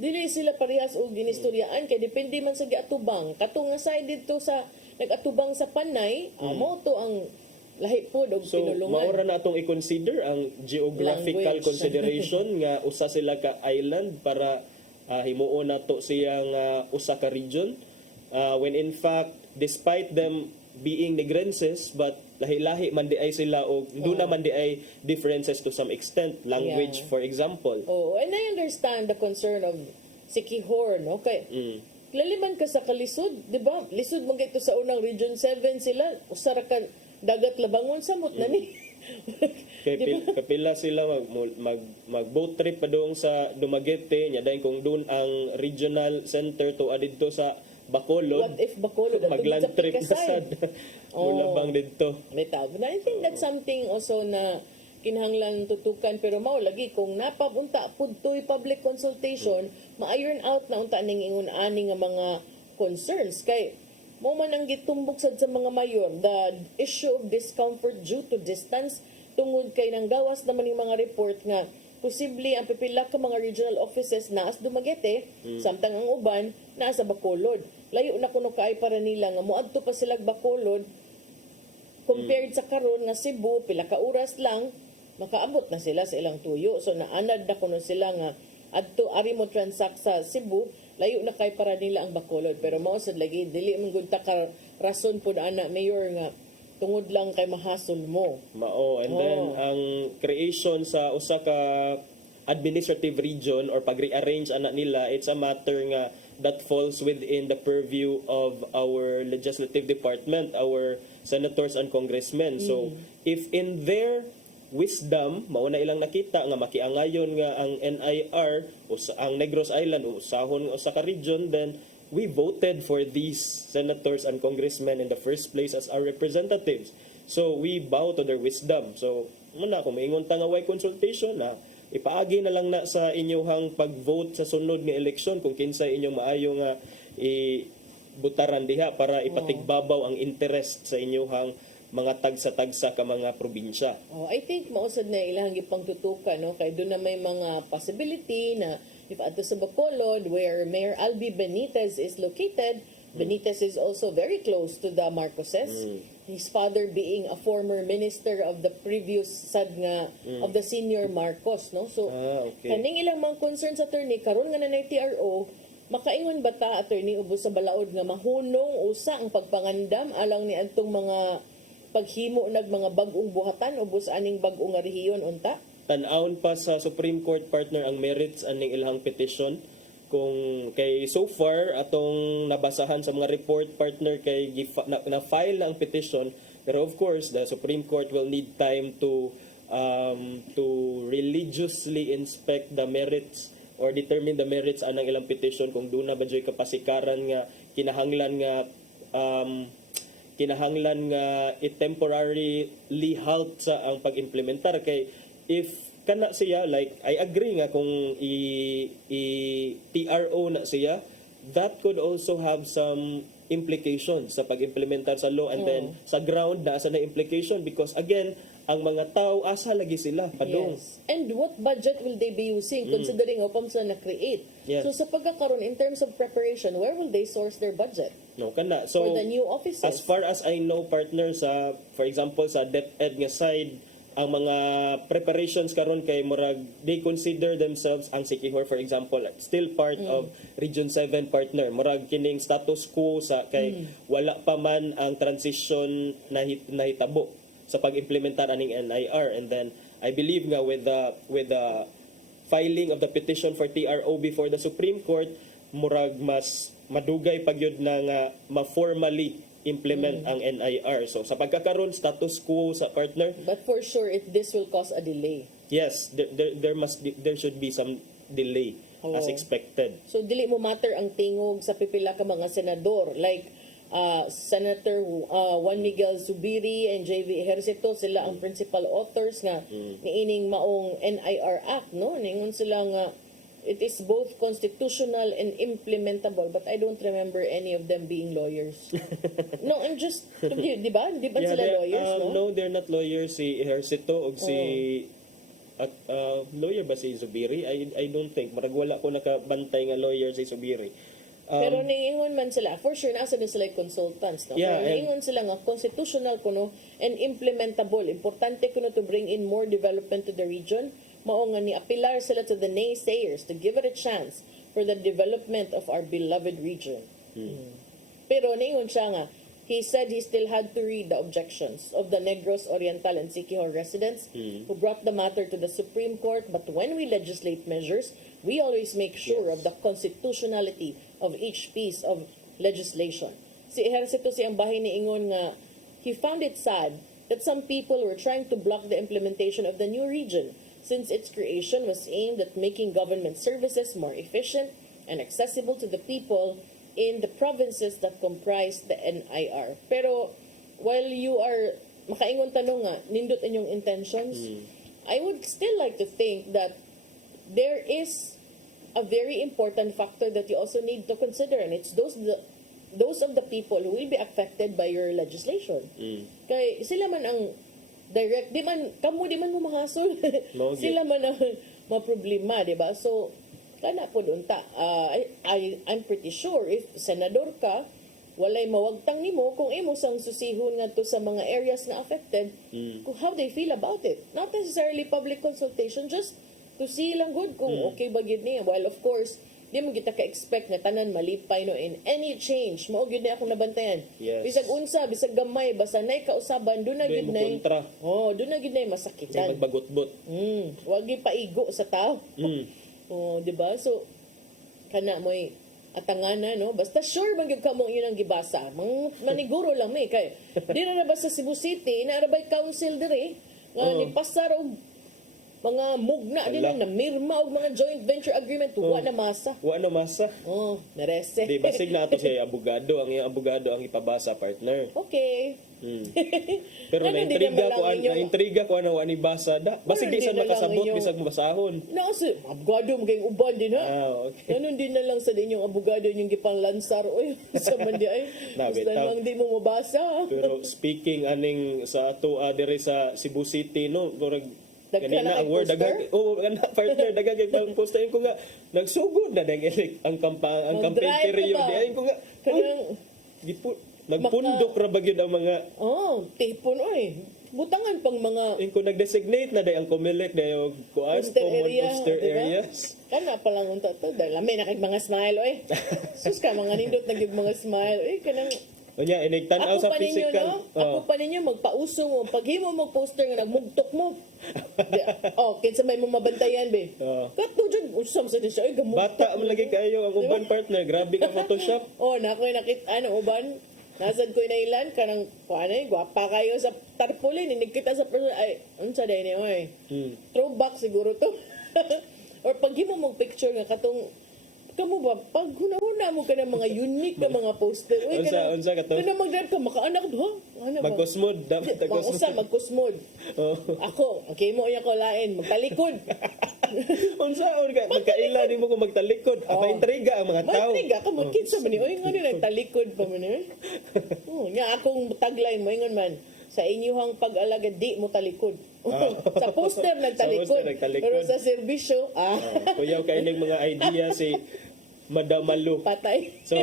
Dili sila parehas og ginistoryaan kay depende man sa giatubang. Kato nga side dito sa nagatubang sa Panay, mo to ang lahi pod og So, pinulungan. maura na itong i-consider ang geographical Language. consideration nga usa sila ka island para himuon na to siyang usa ka region. When in fact, despite them being Negrenses, but lahi-lahi man di ay sila o doon naman di ay differences to some extent. Language, Yeah. for example. Oh, and I understand the concern of Siquijor, no? Kay laliman ka sa kalisod, di ba? Lisod man ito sa unang Region 7 sila, usara ka dagat labangon samot na ni. Kapila sila mag boat trip pa doon sa Dumaguete, nya dahil kung doon ang regional center to adidto sa Bacolod. What if Bacolod at magland tugid sa trip na sad. Pikasay? Mulabang didto. Bitaw. But I think that's something also na kinahanglan tutukan pero mao lagi kung napapunta pud to'y public consultation, ma-iron out na unta ning ingon ani nga mga concerns kay mo man ang gitumbok sad sa mga mayor the issue of discomfort due to distance tungod kay nang gawas naman yung mga report nga posible ang pipila ka mga regional offices na as Dumaguete samtang ang uban naa sa Bacolod. Layo na kuno kaay para nila nga moadto pa sila Bacolod compared sa karon nga Cebu pila ka oras lang makaabot na sila sa ilang tuyo. So naanad na kuno sila nga adto ari mo transact sa Cebu layo na kay para nila ang Bacolod pero mao sad lagi dili man gud ta ka rason pud ana mayor nga tungod lang kay mahasol mo. Mao and then ang creation sa usa ka administrative region or pag-rearrange ana nila, it's a matter nga that falls within the purview of our legislative department, our senators and congressmen. So if in their wisdom mao na ilang nakita nga makiangayon nga ang NIR o ang Negros Island o usahon nga usa ka region, then we voted for these senators and congressmen in the first place as our representatives. So we bow to their wisdom. So muna kung maingon ta nga way consultation na ipaagi na lang na sa inyong pag-vote sa sunod nga eleksyon kung kinsa inyong maayo nga butaran diha para ipatigbabaw ang interest sa inyong mga tagsa-tagsa ka mga probinsya. Oh, I think mausad na ilang gipang tutukan no kay doon na may mga possibility na if ato sa Bacolod where Mayor Albi Benitez is located, Benitez is also very close to the Marcoses. His father being a former minister of the previous sad nga of the senior Marcos, no? So okay. kaning ilang mga concerns attorney karon nga nanay TRO makaingon ba ta attorney ubos sa balaod nga mahunong usa ang pagpangandam alang ni adtong mga paghimo nag mga bag-ong buhatan ubos aning bag-ong nga rehiyon unta? Tan-awon pa sa Supreme Court partner ang merits aning ilang petition kung kay so far atong nabasahan sa mga report partner kay na-file na ang petition pero of course the Supreme Court will need time to religiously inspect the merits or determine the merits anang ilang petition kung doon na ba dyo'y kapasikaran nga kinahanglan nga i-temporarily halt sa ang pag-implementar kay if kana siya like I agree nga kung TRO na siya that could also have some implications sa pag-implementar sa law and then sa ground na asa na implication because again ang mga tao asa lagi sila padung. Yes. And what budget will they be using considering upam sila na-create? Yes. So sa pagkakaroon in terms of preparation, where will they source their budget? No kana. So for the new offices? as far as I know partner sa for example sa DepEd nga side ang mga preparations karon kay murag they consider themselves ang Siquijor for example still part of Region 7 partner murag kining status quo sa kay wala pa man ang transition na nahitabo sa pag-implementar aning NIR and then I believe nga with the filing of the petition for TRO before the Supreme Court murag mas madugay pagyud na nga ma-formally implement ang NIR. So sa pagkakaroon status quo sa partner. But for sure this will cause a delay. Yes, there should be some delay. as expected. So dili mo matter ang tingog sa pipila ka mga senador like Senator Juan Miguel Zubiri and JV Ejercito, sila ang principal authors nga niining maong NIR Act, no? Ningon sila nga it is both constitutional and implementable, but I don't remember any of them being lawyers. No, I'm just di ba? Di ba sila lawyers, no? No, they're not lawyers. Si Ejercito o si at lawyer ba si Zubiri? I don't think. Marag wala ko nakabantay nga lawyer si Zubiri. Pero niingon man sila, for sure, nasa na sila yung consultants, no? Yeah, Pero niingon sila nga, constitutional kuno and implementable. Importante kuno to bring in more development to the region. Mao nga ni apilar sila to the naysayers to give it a chance for the development of our beloved region. Pero niingon siya nga, he said he still had to read the objections of the Negros Oriental and Siquijor residents who brought the matter to the Supreme Court. But when we legislate measures, we always make sure of the constitutionality of each piece of legislation. Si Ejercito siyang bahay ni Ingon nga, he found it sad that some people were trying to block the implementation of the new region since its creation was aimed at making government services more efficient and accessible to the people in the provinces that comprise the NIR. Pero while you are makaingon tanong nga nindot inyong intentions, I would still like to think that there is a very important factor that you also need to consider, and it's those of the people who will be affected by your legislation. Kay sila man ang direct, di man mo mahasol. Sila man ang maproblema, di ba? So kana po doon ta. I'm pretty sure if senador ka, walay mawagtang nimo kung imo sang susihon ngadto sa mga areas na affected, kung how they feel about it. Not necessarily public consultation, just to see lang good kung okay ba gid niya. While of course, di mo kita ka-expect na tanan malipay no in any change. Mao gyud na akong nabantayan. Yes. Bisag unsa, bisag gamay, basta nay kausaban, doon na gid na. Doon na gid na masakitan. Magbagot-bot. Wag gyud paigo sa tao. Oh, di ba? So kana mo'y atangana, no? Basta sure man gyud kamo yun ang gibasa. Maniguro lang may kay di na ba sa Cebu City na rabay council dire nga ni pasar og mga mugna din na mirma og mga joint venture agreement wa na masa. Wa na masa. Narese. Di basig na ato siya abogado, ang iyang abogado ang ipabasa partner. Okay. Pero na-intriga ko ano ani basa da. Basig di sa makasabot bisag mabasahon. No, so abogado mo kayong uban din ha. Okay. Ganun din na lang sa dinyong abogado yung gipanglansar oy sa mandi ay. Basta lang di mo mabasa. Pero speaking aning sa ato dire sa Cebu City no, ganina ang word dagang partner dagang kay poster ko nga nagsugod na dang ang campaign period di ko nga nagpundok ra bagyod ang mga tipon oy butangan pang mga ko nag-designate na day ang COMELEC day og coastal area, coastal areas kana pa lang unta to dahil lami na kay mga smile oy sus ka mga nindot nagyug mga smile oy kanang Unya, inigtanaw sa physical. Ako pa ninyo, magpauso mo. Pag himo mo poster nga nagmugtok mo. Kinsa may mo mabantayan, be. Kato dyan, usam sa din siya. Bata mo lagi kayo, ang uban partner. Grabe ka Photoshop. Nakoy nakita, uban. Nasad ko'y nailan, kanang, gwapa kayo sa tarpaulin. Inigkita sa person, ay, unsa day niya, oy. Throwback siguro to. Or pag himo mo picture nga, katong, kamo ba pag hunahuna mo ka ng mga unique na mga poster unsa ka to kana mag-drive ka makaanak do magkusmod dapat magkusmod ako okay mo iya ko lain magtalikod unsa ka magkaila nimo ko magtalikod intriga ang mga tao intriga ka mo kinsa man ni oy ngani nagtalikod pa man nya akong tagline mo ingon man sa inyong pag-alaga di mo talikod sa poster nagtalikod pero sa serbisyo kuyaw kay ning mga idea si Madam Malu. Patay. So,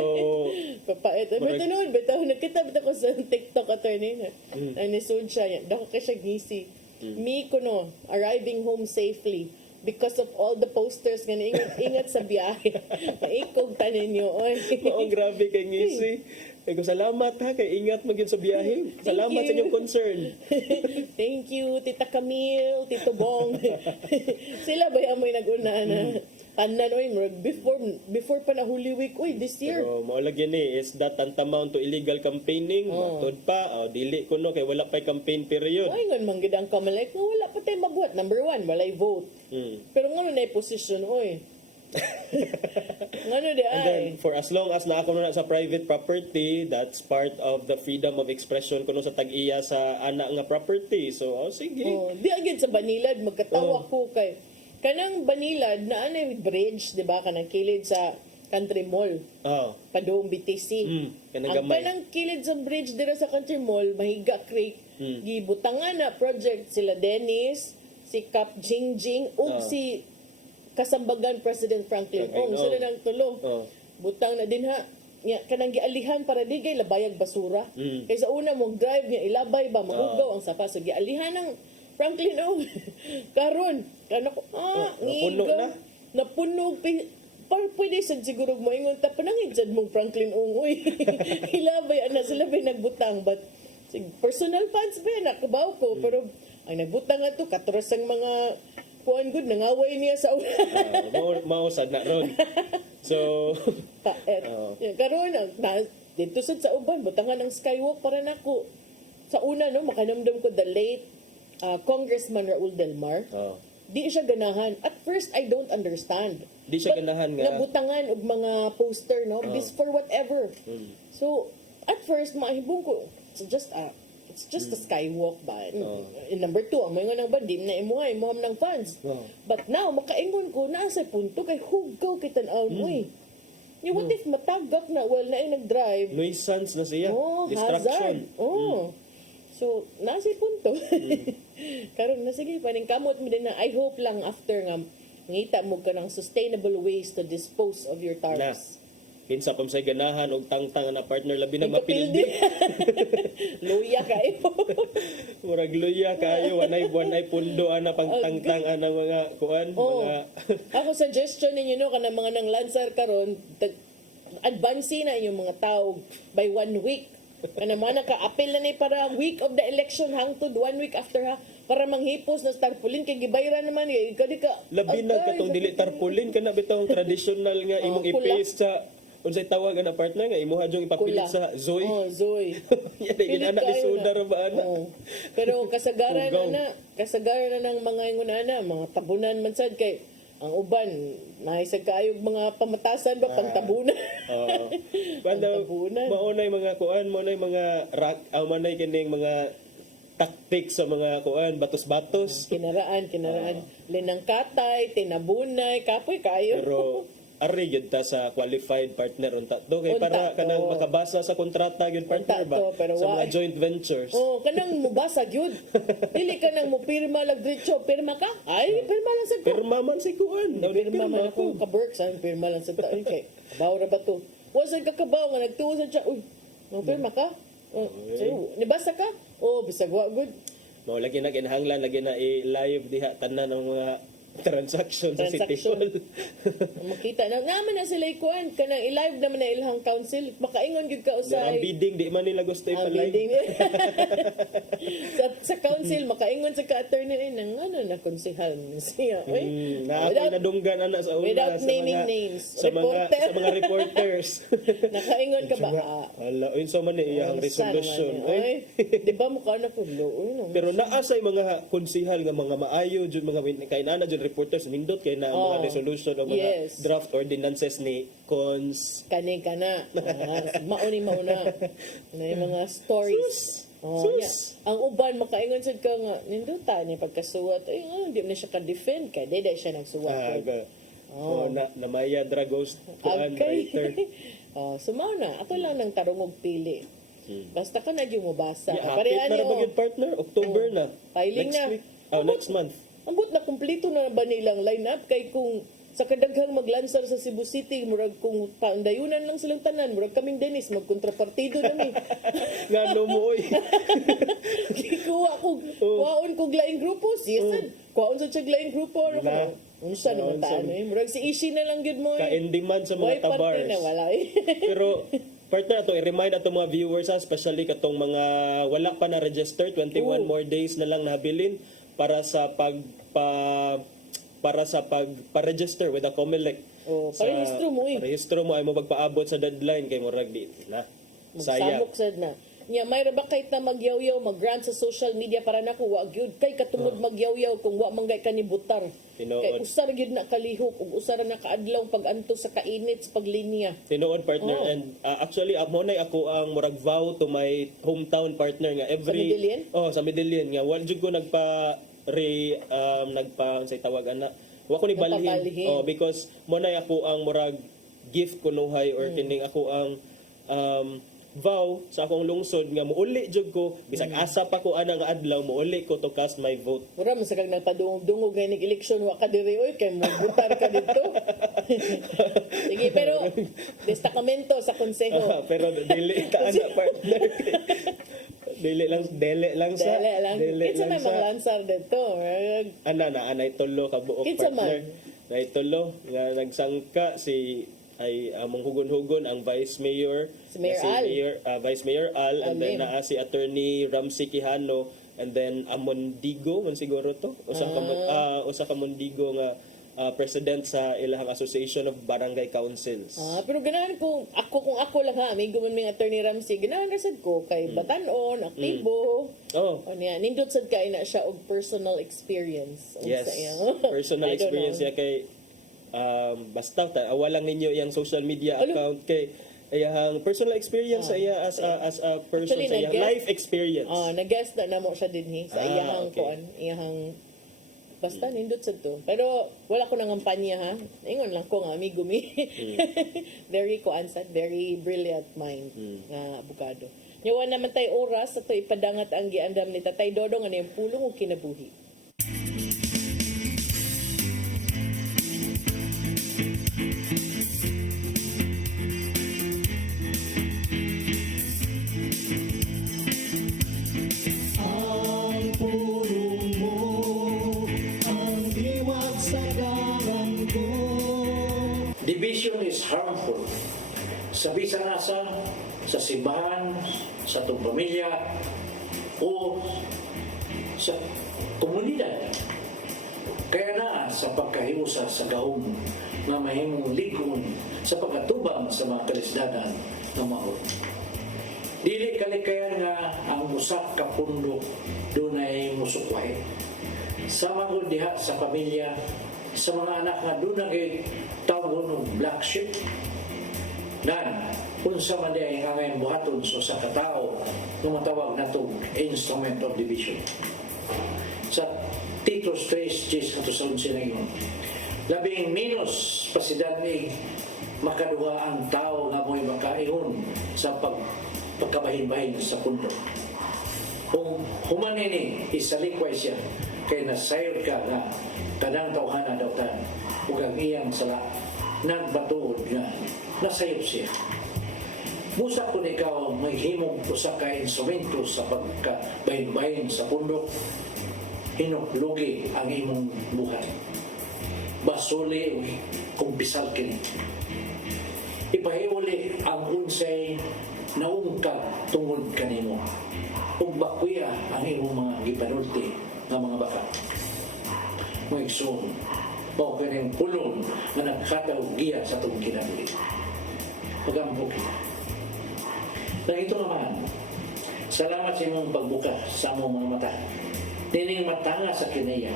papait. Bitaw nakita ko sa TikTok attorney na. Nisud siya. Dako kay siya gisi. Me kuno, arriving home safely because of all the posters nga ingat sa biyahe. Maikog tanin niyo. Grabe kay ngisi. Ko salamat ha kay ingat mo gyud sa biyahe. Salamat sa inyong concern. Thank you Tita Camille, Tito Bong. Sila ba amoy nag-una na? Tanan oy before pa na Holy Week this year. Pero mao lagi ni is that tantamount to illegal campaigning. Matod pa dili kuno kay wala pa campaign period. Ay ngon man gid ang kamalay ko wala pa tay mabuhat. Number 1, walay vote. Pero ngono na position oy. Ngano di And then, ay? for as long as na ako na sa private property, that's part of the freedom of expression kuno sa tag-iya sa anak nga property. So, sige. Oh, di agad sa Banilad magkatawa ko kay kanang Banilad na anay bridge, di ba, kanang kilid sa Country Mall, Oh. Padoong BTC. Kanang Ang gamay. kanang kilid sa bridge dira sa Country Mall, Mahiga Creek, gibutangan na project sila Dennis, si Kap Jingjing, ug si kasambagan President Franklin Ong. Sila nang tulo. Oh. Butang na din ha. Nya kanang gialihan para di kay labayag basura. Kaysa una mong drive niya ilabay ba mahugaw ang sapa so gialihan ng Franklin Ong. Karon kanako napuno ngiga. na. Napuno pwede sad siguro moingon ta panangin sad mong Franklin Ong uy. Ilabay ana sila bay nagbutang but personal funds ba nakabaw ko pero ang nagbutang ato katros ang mga kuan good nangaway niya sa una. Mausad na ron. So, Karon dito sad sa uban butangan ng skywalk para nako. Sa una no makanamdam ko the late Congressman Raul Del Mar. Di siya ganahan. At first I don't understand. Di siya ganahan nga. Nabutangan og mga poster no this for whatever. So at first mahibong ko it's just a skywalk ba. And number 2, ang mga nang bandi na imuhay ng funds. But now makaingon ko na sa punto kay hugaw kay tan-aw uy. What if matagak na na nag-drive? Nuisance na siya. Hazard. Distraction. So, nasa punto. Karon na sige, paning kamot mo din na I hope lang after nga ngita mo ka ng sustainable ways to dispose of your tarps. Kinsa pa say ganahan og tangtang na partner labi na mapildi. Luya kayo. Murag luya kayo wanay pundo ana pagtangtang ana mga kuan mga Ako suggestion ninyo no kanang mga nang lancer karon advance na yung mga tao by 1 week. Kana man ka apel na ni para week of the election hangtod 1 week after ha para manghipos na tarpaulin kay gibayran naman kadi ka labi na katong dili tarpaulin kana bitaw traditional nga imong ipis sa unsay tawag ana partner nga imuha jung ipapilit sa Zoy. Zoy. Yan ay ginana ni soda ra ba ana. Pero kasagaran na ng mga ingon ana, mga tabunan man sad kay ang uban naisag kaayog mga pamatasan ba pangtabunan. Pangtabunan. Maunay mga kuan, maunay mga rock, manay kining mga taktik sa mga kuan, batos-batos. Kinaraan. Linang katay, tinabunay, kapoy kayo. Pero ari gyud ta sa qualified partner unta to kay para kanang makabasa sa kontrata gyud partner ba pero sa mga joint ventures. Kanang mubasa gyud. Dili ka nang mupirma lag diretso, pirma ka? Ay, pirma lang sa ko. Pirma man si kuan. Pirma man ako ka-work sa pirma lang sa ta. Okay. Bawo ra ba to? Wasan ka kabaw nga nagtuo sa siya. Uy, pirma ka? Nibasa ka? Bisag wa good. Mao lagi na kinahanglan lagi na i-live diha tanan ng mga transaction sa City Hall. Makita na naman na sila ikuan kanang i-live naman na ilang council makaingon gyud ka usay. Ang bidding di man nila gusto ipa-live. sa council makaingon sa ka-attorney nang na konsehal siya. Nadunggan ana sa una without naming names. Sa mga reporters. Nakaingon ka ba? Ala, unsa man ni iyang resolution. Di ba mukha na ko pero naa say mga konsehal nga mga maayo jud mga kainana jud reporters nindot kay na mga resolution o mga draft ordinances ni cons kana mauna na yung mga stories. Ang uban makaingon sad ka nga ninduta ni pagkasuwat di na siya ka-defend kay dede siya nagsuwat. Namaya Dragos kuan writer. Sumaw na ato lang nang tarungog pili. Basta ka na yung mabasa. Parehan na ba yung partner? October na. Filing next na. week. Next month. Ambot na kumpleto na ba nilang lineup kay kung sa kadaghang maglansar sa Cebu City murag kung paandayunan lang silang tanan murag kaming Dennis magkontrapartido nami. Ngano mo oy. Kuwaon kog laing grupo siya kuwaon sa laing grupo unsa naman taan murag si Ishi na lang gyud mo ka-in-demand sa mga tabars. Na wala Pero partner ato i-remind ato mga viewers especially katong mga wala pa na register 21 more days na lang nahabilin para sa pagpa-register with the COMELEC. Parehistro mo Parehistro mo ay mo pagpaabot sa deadline kay murag di na. Sayang. Magsamok sad na. Nya may ra ba kahit na magyaw-yaw, mag-grant sa social media para nako wa gyud kay katungod magyaw-yaw kung wa manggay ka ni butar. Tinuod. Kay usar gyud na kalihok ug usar na kaadlaw pag-anto sa kainit sa paglinya. Tinuod partner Oh. and actually mo na ako ang murag vow to my hometown partner nga every Medellin? sa Medellin nga wala jud ko nagpa say tawag ana wa ko ni balhin Nagpabalhin. because mo na ako ang murag gift kunuhay or kining ako ang vow sa akong lungsod nga muuli jud ko bisag asa pa ko anang adlaw muuli ko to cast my vote. Mura man sa kag nagpadungog-dungog nga ning eleksyon wa ka diri oy kay butar ka dito. Sige, pero destakamento sa konseho. Pero dili ta ana partner. dili lang sa Dele lang. Kinsa may mga lansar dito. anay tulo ka buok Kinsa partner. man? Nay tulo nga nagsangka si ay among hugon-hugon ang Vice Mayor Si Mayor Al. Vice Mayor Al and then Alim. naa si Attorney Ramsey Quijano and then Amondigo man siguro to usa ka Mondigo nga president sa ilahang Association of Barangay Councils. Pero ganahan kung ako lang ha, amigo man mga Attorney Ramsey, ganahan rasad ko kay batanon, aktibo. Oh. O niya, nindot sad kay na siya og personal experience. Yes. Unsa iya? Personal I don't experience know. niya kay basta awalang ninyo iyang social media account kay iyang personal experience sa iya as a person Actually, sa iyang nag-guest- life experience. Nag-guest na namo siya dinhi sa iyahang okay. kuan, iyahang basta nindot sad to. Pero wala ko nang kampanya ha. Ingon lang ko nga amigo mi. Very kuan sad, very brilliant mind nga abogado. Nyawa naman tay oras ato ipadangat ang giandam ni Tatay Dodong ano yung pulong o kinabuhi. Ang pulong mo, ang diwag sa garang ko. Division is harmful. Sa bisan asa, sa simbahan, sa itong pamilya, o sa komunidad. Kaya na sa pagkahiusa sa gahom nga mahimong ligon sa pagkatubang sa mga kalisdanan ng mahal. Dili kalikayan nga ang usak ka pundok dunay musukway. Sa magod diha sa pamilya, sa mga anak nga dunay tawgon og black sheep. Nan, unsa man di ang angay buhaton sa katao nga matawag natong instrument of division. Sa Titus 3:10 ato sa unsinayong labing minus pasidanig makaduha ang tao nga mo'y makaihon sa pagkabahin-bahin sa pundo. Kung humanini isalikway siya kay nasayod ka nga kadang tawhana daw tan ug ang iyang sala nagbatuod nga nasayod siya. Musa kung ikaw may himong usa ka instrumento sa pagkabahin-bahin sa pundok, hinuklugi ang imong buhat. Basuli kung bisal kini. Ipahiuli ang unsay naungkag tungod kanimo. Ug bakuya ang imong mga gipanulti nga mga baka. Mo igsoon, mao kaning pulong nga nagkataw giya sa itong kinabuhi. Pagambok. Na ito naman, salamat sa imong pagbuka sa among mga mata. Nining matanga sa kiniya.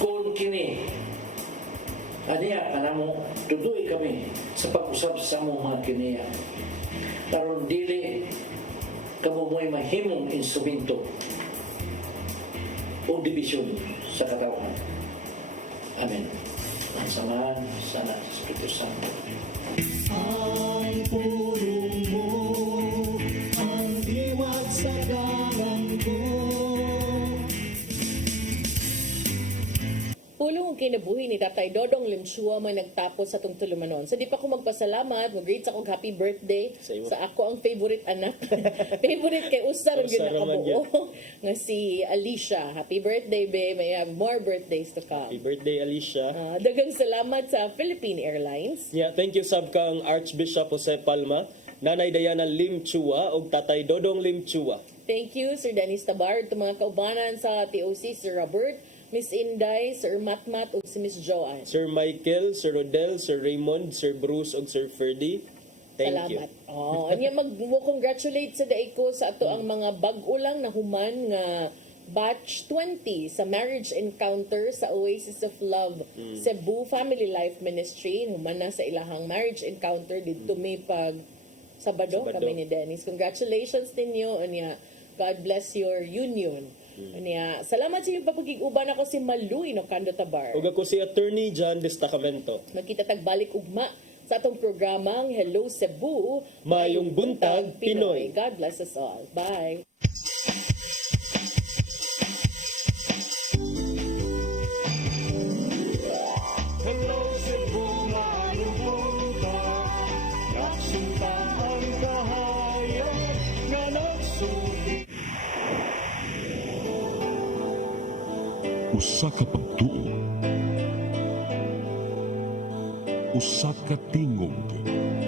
Kung kini, aniya ka na mo, tuduy kami sa pag-usap sa among mga kiniya. Karon dili kamo mo'y mahimong instrumento o division sa katawan. Amen. Ang samahan sana sa Espiritu Santo. Ang pulong mo, ang diwag sa garang ko. Pulong ang kinabuhi ni Tatay Dodong Limshua may nagtapos sa itong tulumanon. So di pa ko magpasalamat, mag-greet sa akong happy birthday sa ako ang favorite anak. Favorite kay Usar ang Usar naman nakabuo nga si Alicia. Happy birthday, babe. May have more birthdays to come. Happy birthday Alicia. Dagang salamat sa Philippine Airlines. Yeah, thank you sab kang Archbishop Jose Palma, Nanay Diana Lim Chua ug Tatay Dodong Lim Chua. Thank you, Sir Dennis Tabar, at mga kaubanan sa TOC, Sir Robert, Miss Inday, Sir Matmat, ug si Miss Joanne. Sir Michael, Sir Rodel, Sir Raymond, Sir Bruce ug Sir Ferdy. Thank Salamat. you. Oh, anya mag-congratulate sa daiko sa ato ang mga bag-o lang na human nga batch 20 sa marriage encounter sa Oasis of Love Cebu Family Life Ministry. Human na sa ilahang marriage encounter dito may pag Sabado kami ni Dennis. Congratulations ninyo. Anya, God bless your union. Anya, salamat sa iyong papagig-uban. Ako si Malu Inocando Tabar. Ug ako si Attorney John Destacamento. Magkita tagbalik ugma sa atong programang Hello Cebu. Mayong buntag, Pinoy. God bless us all. Bye. Hello Cebu, mayong buntag. Naksinta ang kahayag nga nagsugi. Usa ka pagtuo. Usa ka tingog.